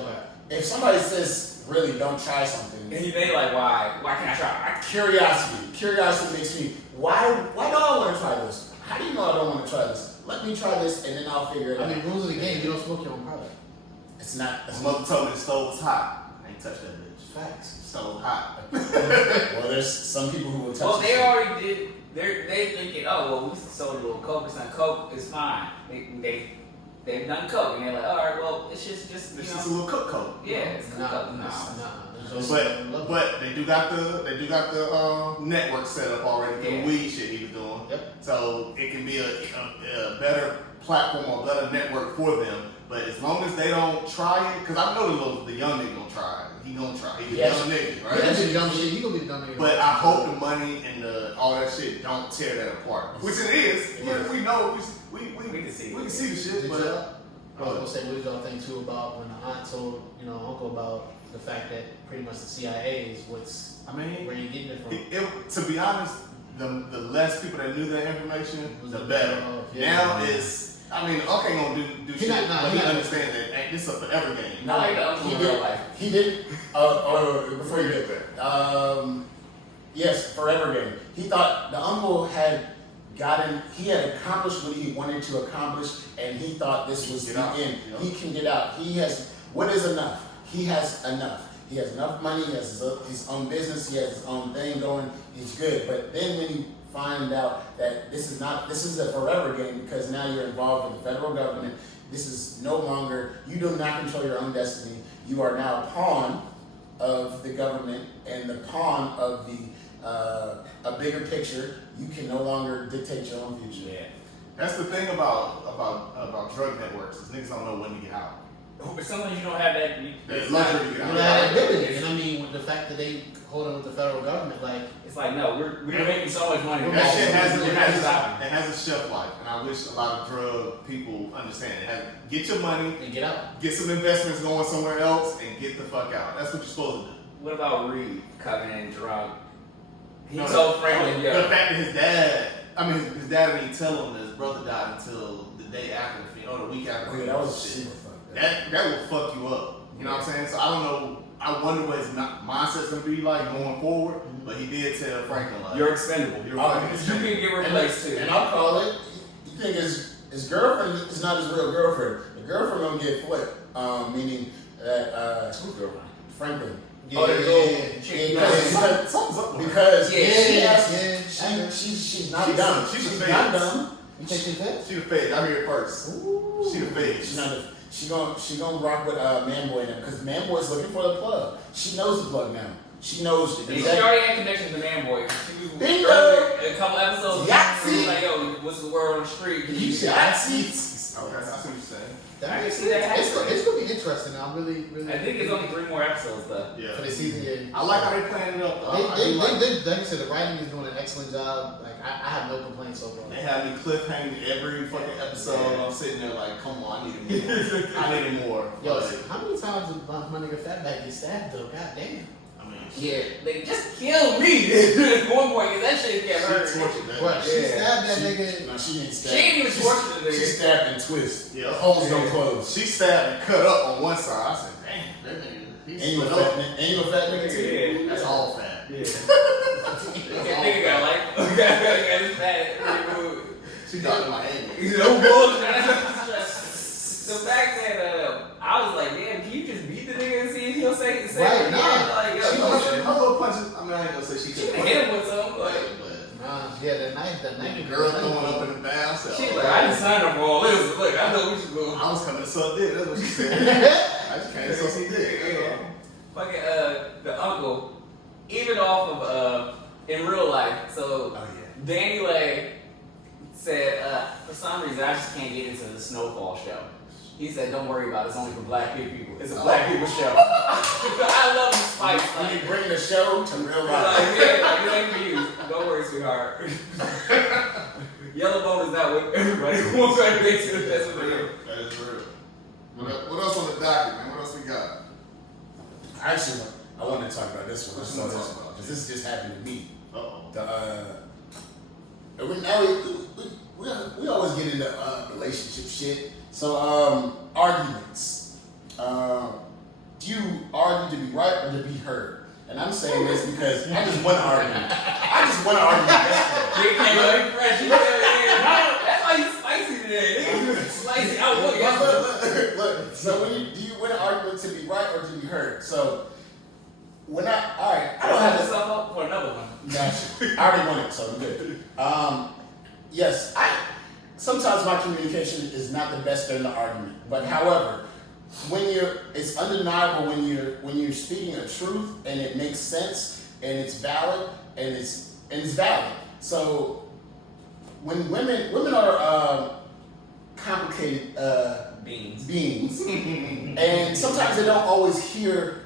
If somebody says, really, don't try something. And they like, why? Why can't I try? Curiosity makes me, why do I want to try this? How do you know I don't want to try this? Let me try this and then I'll figure it out. I mean, rules of the game, you don't smoke your own product. It's not. My mother told me the stove was hot. I ain't touch that bitch. Facts. Stove hot. Well, there's some people who will touch. Well, they already did. They thinking, oh well, we sold a little coke. It's not coke. It's fine. They've done coke, and they're like, all right, well, it's just it's just a little coke. Yeah, it's coke. But they do got the network set up already for the weed shit he was doing. Yep. So it can be a better platform or better network for them. But as long as they don't try it, because I know the young nigga gonna try it. He gonna try. He's a young nigga, right? Yeah, you dumb shit. You gonna be the dumb nigga. But I hope the money and all that shit don't tear that apart. Which it is. We know. We can see the shit. But I was gonna say, what did y'all think too about when the aunt told uncle about the fact that pretty much the CIA is where you getting it from? To be honest, the less people that knew that information, the better. Now it's. I mean, okay, gonna do shit, but he understands that this is a forever game. I like the uncle in real life. He didn't. Or before you did that. Yes, forever game. He thought the uncle had he had accomplished what he wanted to accomplish, and he thought this was the end. He can get out. What is enough? He has enough. He has enough money. He has his own business. He has his own thing going. He's good. But then when you find out that this is a forever game, because now you're involved with the federal government. This is no longer, you do not control your own destiny. You are now a pawn of the government and the pawn of a bigger picture. You can no longer dictate your own future. Yeah. That's the thing about drug networks, is niggas don't know when to get out. But sometimes you don't have that. Luxury. You don't have that ability. And I mean, with the fact that they hold it with the federal government, like it's like no, we're making so much money. That shit We're not stopping. it has a shelf life, and I wish a lot of drug people understand it. Get your money and get out. Get some investments going somewhere else, and get the fuck out. That's what you're supposed to do. What about Reed coming in drunk? He told Franklin, the fact that his dad didn't tell him that his brother died until the day after, or the week after. Oh, yeah, that was super fucked up. That will fuck you up. You know what I'm saying? So I don't know. I wonder what his mindset's gonna be like going forward. But he did tell Franklin, like, you're expendable. You're fucking You expendable. can get replaced too. And I'll call it. You think his girlfriend is not his real girlfriend? The girlfriend gonna get flipped. Meaning that Who's girlfriend? Franklin. Oh, the little chick. Because she's not dumb. She's not dumb. You think she's that? She the fed. I heard it first. Ooh. She the fed. She's not the. She gonna rock with Manboy now because Manboy's looking for the plug. She knows the plug now. She knows. She already had connections to Manboy. Bingo! A couple episodes. Yahtzee! She was like, yo, what's the word on the street? You see Yahtzee? Okay, I see what you're saying. I can see that It's happening. gonna be interesting. I'm really. I think it's only 3 more episodes though. Yeah. For the season, yeah. I like how they planned it up. Like I said, the writing is doing an excellent job. Like I have no complaints so far. They have me cliffhanging every fucking episode. I'm sitting there like, come on, I need more. I need more. Yo, But, how many times did my nigga Fatback get stabbed though? God damn. I mean, Yeah, they just killed me. One point, cause that shit got hurt. she tortured that. What? She stabbed that She- nigga. No, she ain't She stabbed. ain't even tortured the She nigga. stabbed and twist. Yeah. Holes don't close. She stabbed and cut up on one side. I said, damn, that nigga. He's And you a split fat up. nigga? And you a fat nigga too? Yeah. That's all fat. Yeah. That nigga got like, got his fat. She got in my head. No bullshit. The fact that I was like, damn, can you just beat the nigga and see if he'll say Right, it? nah. Like, yo, Her little punches, I mean, I ain't gonna say she she could can hit him with something, but Yeah, that knife. the girl throwing up in the bath. I said, she's oh, like, I didn't sign up for all this. Look, I know what you doing. I was coming to suck dick. That's what she said. I just came to suck some dick. Yeah. Fucking the uncle, even off of in real life. So Oh, yeah. Danny Lay said, for some reason I just can't get into the Snowfall show. He said, don't worry about it, it's only for black people. It's a black people show. I love the spice. When you bring the show to real Like, life. yeah, like, it ain't for you. Don't worry, sweetheart. Yellowbone is not what everybody wants to admit to. That's what they are. That is real. What else on the docket, man? What else we got? Actually, I want to talk about this one. What you wanna talk about? Because this just happened to me. Uh-oh. We always get into relationship shit. So arguments. Do you argue to be right or to be heard? And I'm saying this because I just want to argue. I just want to argue. You can't go fresh. That's why you spicy today. Nigga. Spicy. Look. So do you win an argument to be right or to be heard? So when I don't have this. myself up for another one. Gotcha. I already won it, so I'm good. Yes, sometimes my communication is not the best in the argument, but however, it's undeniable when you're speaking a truth and it makes sense and it's valid and it's valid. So when women are complicated beings, and sometimes they don't always hear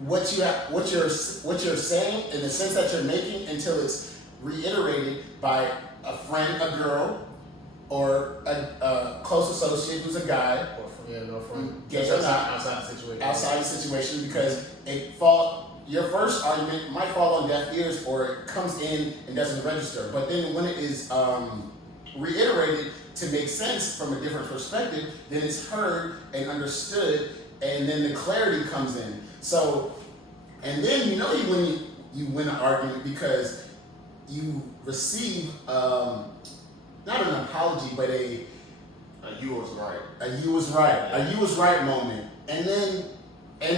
what you're saying in the sense that you're making until it's reiterated by a friend, a girl, or a close associate who's a guy. No friend. Gay or not, outside the situation. outside the situation, because your first argument might fall on deaf ears or it comes in and doesn't register. But then when it is reiterated to make sense from a different perspective, then it's heard and understood, and then the clarity comes in. So, and then you when you win an argument because you receive not an apology, but You was right. you was right moment,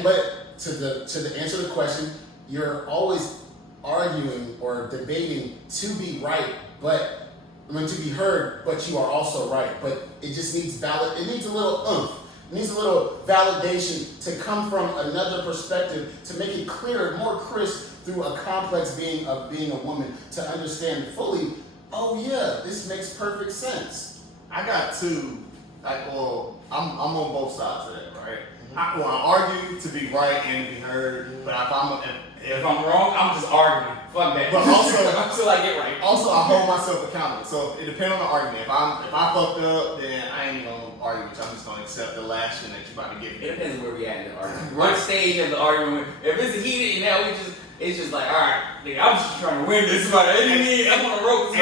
but to answer the question, you're always arguing or debating to be right, but to be heard, but you are also right. But it just needs it needs a little oomph. It needs a little validation to come from another perspective to make it clearer, more crisp through a complex being of being a woman to understand fully. Oh yeah, this makes perfect sense. I got two I'm on both sides of that, right? I argue to be right and to be heard, but if I'm wrong, I'm just arguing. Fuck that. But also, until I get right. Also, I hold myself accountable. So it depends on the argument. If I fucked up, then I ain't gonna argue with you. I'm just gonna accept the lashing that you about to give me. It depends where we at in the argument. What stage of the argument? If it's heated and now it's just like, all right, nigga, I'm just trying to win this fight. I'm on the ropes. When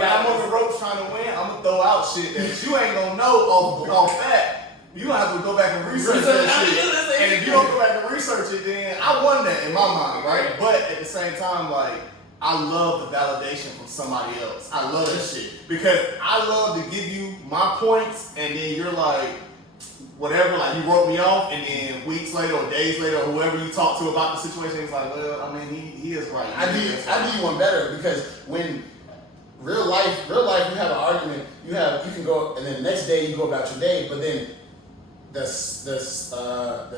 I'm on the ropes trying to win, I'm gonna throw out shit that you ain't gonna know off that. You gonna have to go back and research that shit. And if you don't go back and research it, then I won that in my mind, right? But at the same time, like, I love the validation from somebody else. I love that shit. Because I love to give you my points, and then you're like, whatever, like you wrote me off, and then weeks later or days later, or whoever you talk to about the situation, it's like, well, I mean, he is right. I do one better, because when real life, you have an argument, you can go, and then the next day you go about your day, but then the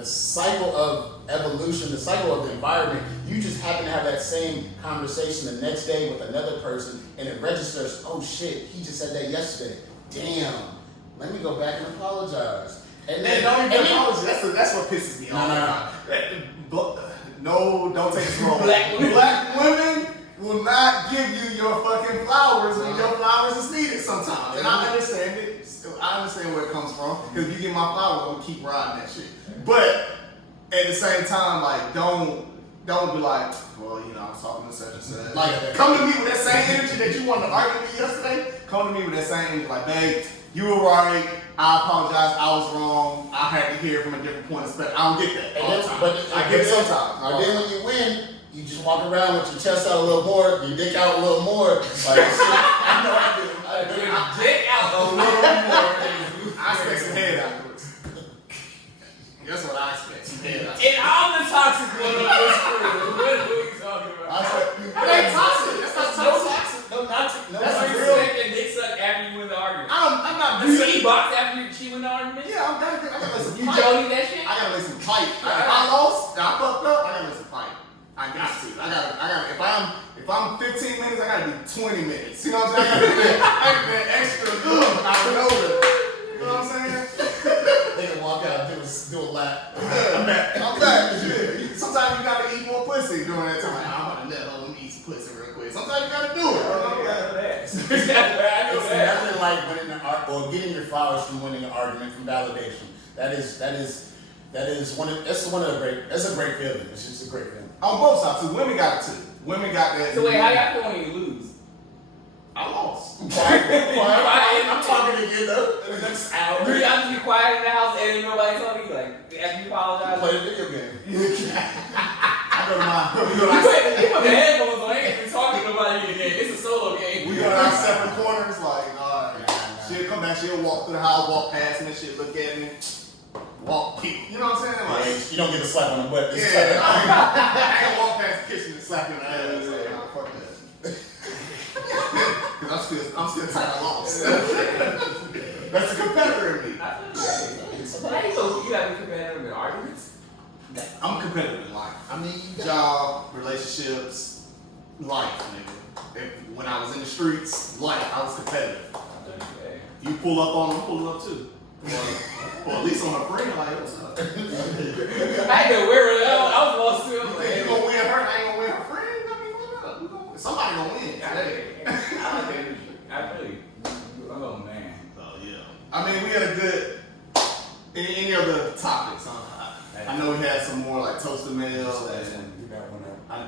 cycle of evolution, the cycle of the environment, you just happen to have that same conversation the next day with another person, and it registers, oh shit, he just said that yesterday. Damn, let me go back and apologize. And then don't even apologize. That's what pisses me off. No, don't take it wrong. Black women will not give you your fucking flowers when your flowers is needed sometimes. And I understand it. I understand where it comes from. Because if you get my flowers, I'm gonna keep riding that shit. But at the same time, like, don't be like, well, you know, I was talking to such and such. Like, come to me with that same energy that you wanted to argue with me yesterday. Come to me with that same energy, like, babe, you were right. I apologize. I was wrong. I had to hear it from a different point of view. I don't get that all the time. But I get it sometimes. But then when you win, you just walk around with your chest out a little more, your dick out a little more. Like, I know I do. Dick out a little more. I expect some head afterwards. That's what I expect. Some head afterwards. And I'm the toxic one of this crew. What are we talking about? That ain't toxic. That's not toxic. No toxic. No, that's toxic. real. And dick suck after you win the argument. I'm not. Do you eat box after she win the argument? Yeah, I'm done. I gotta lay some pipe. You Jody that shit? I gotta lay some pipe. If I lost, I fucked up, I gotta lay some pipe. I got to. I gotta. If I'm 15 minutes, I gotta be 20 minutes. You know what I'm saying? I gotta be extra good out of nowhere. You know what I'm saying? They can walk out and do a lap. I'm back. Yeah. Sometimes you gotta eat more pussy during that time. I'm about to let her eat some pussy real quick. Sometimes you gotta do it. It's nothing like winning the or getting your flowers from winning an argument from validation. That's a great feeling. It's just a great feeling. On both sides too. Women got it too. Women got that. So wait, how y'all feel when you lose? I lost. Quiet. I'm talking to you though. In the next hour. Do y'all just be quiet in the house and ain't nobody talking? Like, after you apologize? Play a video game. I go to my. You put the headphones on. Ain't even talking to nobody in the game. It's a solo game. We go to our separate corners. Like, she'll come back. She'll walk through the house, walk past me. She'll look at me. Walk people. You know what I'm saying? Like, you don't get a slap on the butt. Yeah. I can walk past the kitchen and slap you in the ass. Like, fuck that. Because I'm still tired. I lost. That's a competitor in me. I feel great. So you gotta be competitive in arguments? I'm competitive in life. I mean, job, relationships, life, nigga. When I was in the streets, life, I was competitive. You pull up on them, pull up too. Or at least on a friend, like, what's up? I ain't gonna wear it. I was lost too. I'm like, you gonna win her, I ain't gonna win her friend? I mean, what up? Somebody gonna win. I like that energy. I feel you. Oh, man. Oh, yeah. I mean, we had a good, any other topics, huh? I know we had some more like toasted mail, and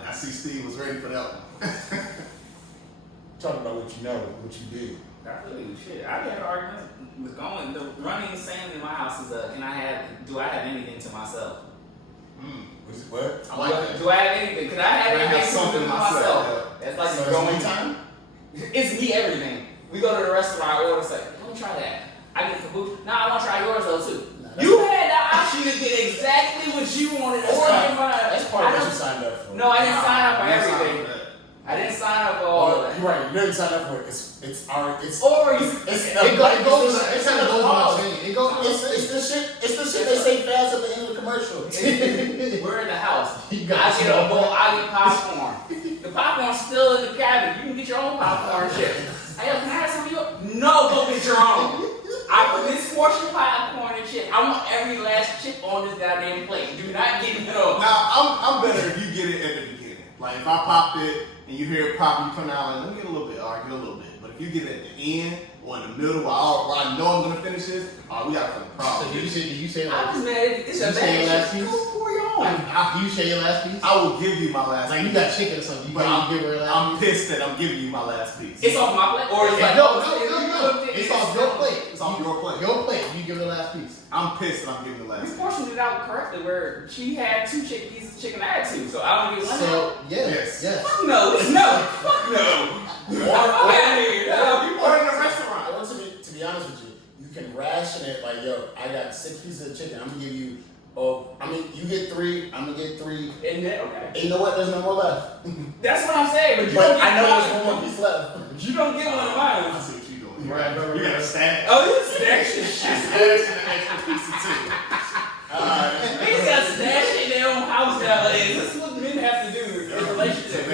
I see Steve was ready for that one. Talk about what you know, what you did. I feel you. Shit, I had arguments with going. The running insane in my house is do I have anything to myself? What? I like that. Do I have anything? Could I have anything something to myself? That's like so going time. It's me everything. We go to the restaurant, I order, say, let me try that. I get kaboom. Nah, I want to try yours though too. You had the option to get exactly what you wanted. That's part of what you signed up for. No, I didn't sign up for everything. I didn't sign up for all of that. You're right. You didn't sign up for it. It's the shit. It's the shit they say fast at the end of the commercial. We're in the house. I get a bowl. I get popcorn. The popcorn's still in the cabinet. You can get your own popcorn shit. Hey, can I have some of yours? No, go get your own. I put this portion pie, corn, and chip. I want every last chip on this goddamn plate. Do not get it off. Now, I'm better if you get it at the beginning. Like, if I popped it and you hear it pop and you come out, like, let me get a little bit. All right, get a little bit. But if you get it at the end or in the middle where I know I'm going to finish this, we got a problem. So do you say I'm like, just mad. It's a last bad piece? Who are you on? Do you share your last piece? I will give you my last Like piece. you got chicken or something. You But give her a last I'm piece? pissed that I'm giving you my last piece. It's off my plate? Or it's like, No. It's off your plate. It's off your plate. Your plate. You give her the last piece. I'm pissed that I'm giving the last we piece. portioned it out correctly where she had 2 pieces of chicken, I had 2. So I don't get one. So Yes. Fuck no. Fuck no. Fuck out of here. No. You are in a restaurant. To be honest with you, you can ration it like, yo, I got 6 pieces of chicken. I'm gonna give you, you get 3. I'm gonna get 3. And then, okay. And you know what? There's no more left. That's what I'm saying. But you But don't get I know there's one. one more piece left. But you don't get one of I mine. see what you're doing. Right. You got a stack. Oh, you stash shit. Stash and an extra piece of chicken. Niggas got stash in their own house nowadays. This is what men have to do in a relationship. To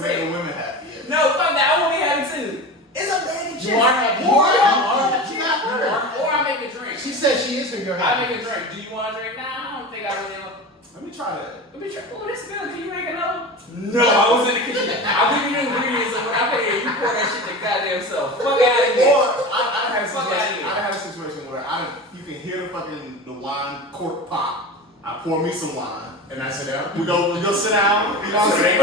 make the women happy. Yeah. No, fuck that. I want to be happy too. It's a bad You are happy. Or I make a drink. She said she is for your I happy. make a drink. Do you want a drink? Nah, I don't think I really want. Let me try that. Let me try. Oh, this is good. Can you make another? No, I was in the kitchen. I'll give you the ingredients, and when I pay you, you pour that shit to goddamn self. Fuck out of here. Or I Fuck out of here. had a situation where you can hear the wine cork pop. I pour me some wine. And I sit down. We go sit down. You know what I'm saying?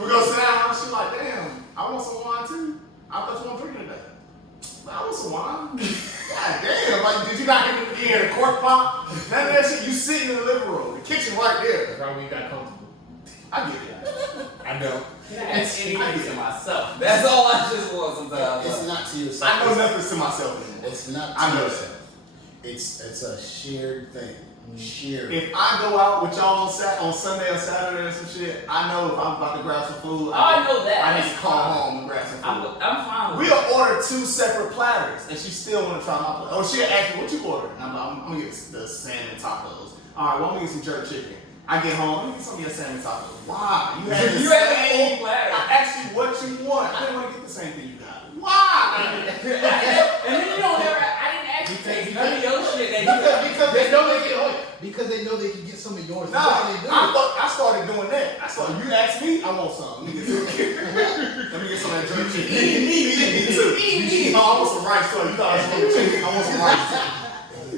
We go sit down. She's like, damn, I want some wine too. I thought you want to drink today. I want some wine. God damn, like, did you not hear the cork pop? None of that shit. You sitting in the living room, the kitchen right there. That's why we got comfortable. I get it. I know. It's anything to myself. That's all I just want sometimes. It's not to yourself. I know nothing to myself anymore. It's not to I know yourself. It's a shared thing. Shared. If I go out with y'all on Sunday or Saturday or some shit, I know if I'm about to grab some food. I know that. I need That's to call fine. home and grab some food. I'm fine with We'll order 2 separate platters, and she still want to try my plate. Oh, she'll ask me, what you order? And I'm gonna get the salmon tacos. All right, well, I'm gonna get some jerk chicken. I get home, let me get some of your salmon tacos. Why? You had the You had the same whole platter. I asked you what you want. I didn't want to get the same thing you got. Why? And then you don't ever. I didn't actually taste none of your shit that you Because they know they can. Because they know they can get some of yours. Nah, That's what they do. I started doing that. You asked me, I want some. Let me get some of that jerk chicken. Me too. No, I want some rice too. You thought I was wanting chicken. I want some rice.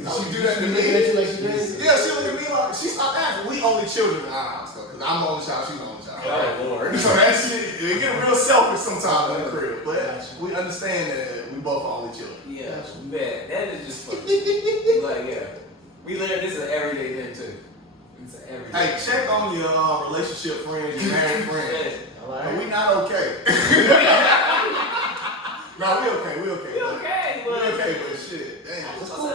She do that to me. That you like she did. Yeah, she look at me like, she stopped asking. We only children in our house, though. Because I'm the only child, she's the only child. Oh, Lord. So that shit, it get real selfish sometimes in the crib. But we understand that we both are only children. Yeah, man, that is just funny. Like, yeah. We live, this is an everyday thing, too. It's an everyday Hey, check on your relationship friends, your married friends. But we not okay. No, we okay. We okay, We but. okay, but shit. Damn. It's cool.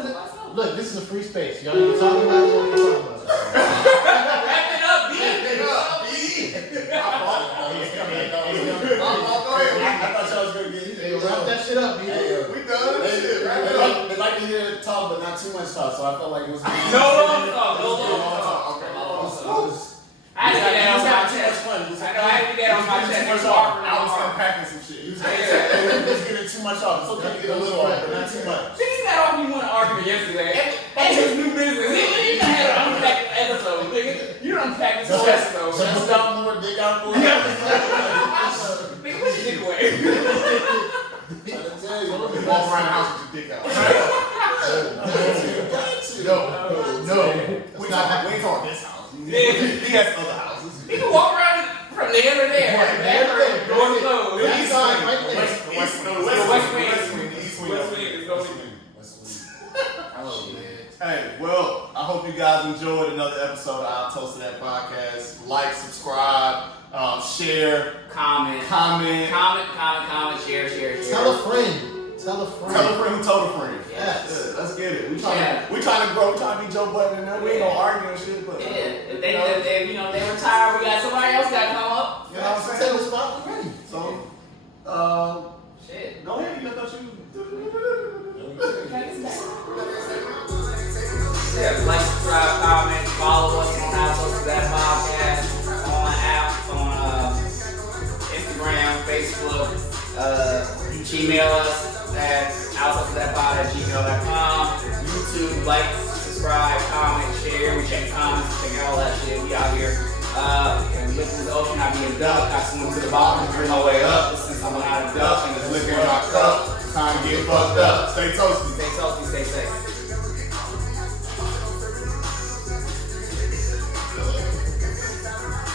Look, this is a free space. Y'all need to talk about it. What you talking about? Wrap it up, B. I thought y'all was gonna get Hey, wrap that shit up, B. We done this shit. Wrap it up. They like to hear talk, but not too much talk. So I felt like it was. No long talk. Okay. I had to get that on my chest. Fun. I know I had to get that on my chest. Too much It's off. hard. I was unpacking some shit. It's getting too much off. It's okay to get a little off, but not too much. See, you got off me one argument yesterday. And his new business. You had an unpacked episode, nigga. You done unpacked this episode. Just out more, dig out more. Nigga, put your dick away. Walk around the house with your dick out. No. We ain't talking this house. He has other houses. You can walk around from there to there. There. Door closed. The east side, right there. West Wing is going to Hey, well, I hope you guys enjoyed another episode of Our Toast to That podcast. Like, subscribe, share, comment, share. Tell a friend. Tell a friend. Tell a friend who told a friend. Yes. Yeah, let's get it. We trying to grow. We trying to be Joe Budden and that. We ain't gonna argue and shit, but Yeah, if they retire, we got somebody else got to come up. you know what I'm saying? Tell us about the ready. So, Shit. go ahead. I thought you. Yeah, like, subscribe, comment, follow us on Our Toast to That podcast, on apps, on Instagram, Facebook, Gmail us at outtoastothatpod@gmail.com. like, subscribe, comment, share. We check comments, check all that shit. We out here. And look to the ocean, I be a duck. I swim to the bottom, bring my way up. Since I'm not a duck, and it's liquor in my cup. Time to get fucked up. Stay toasty. Stay toasty, stay safe.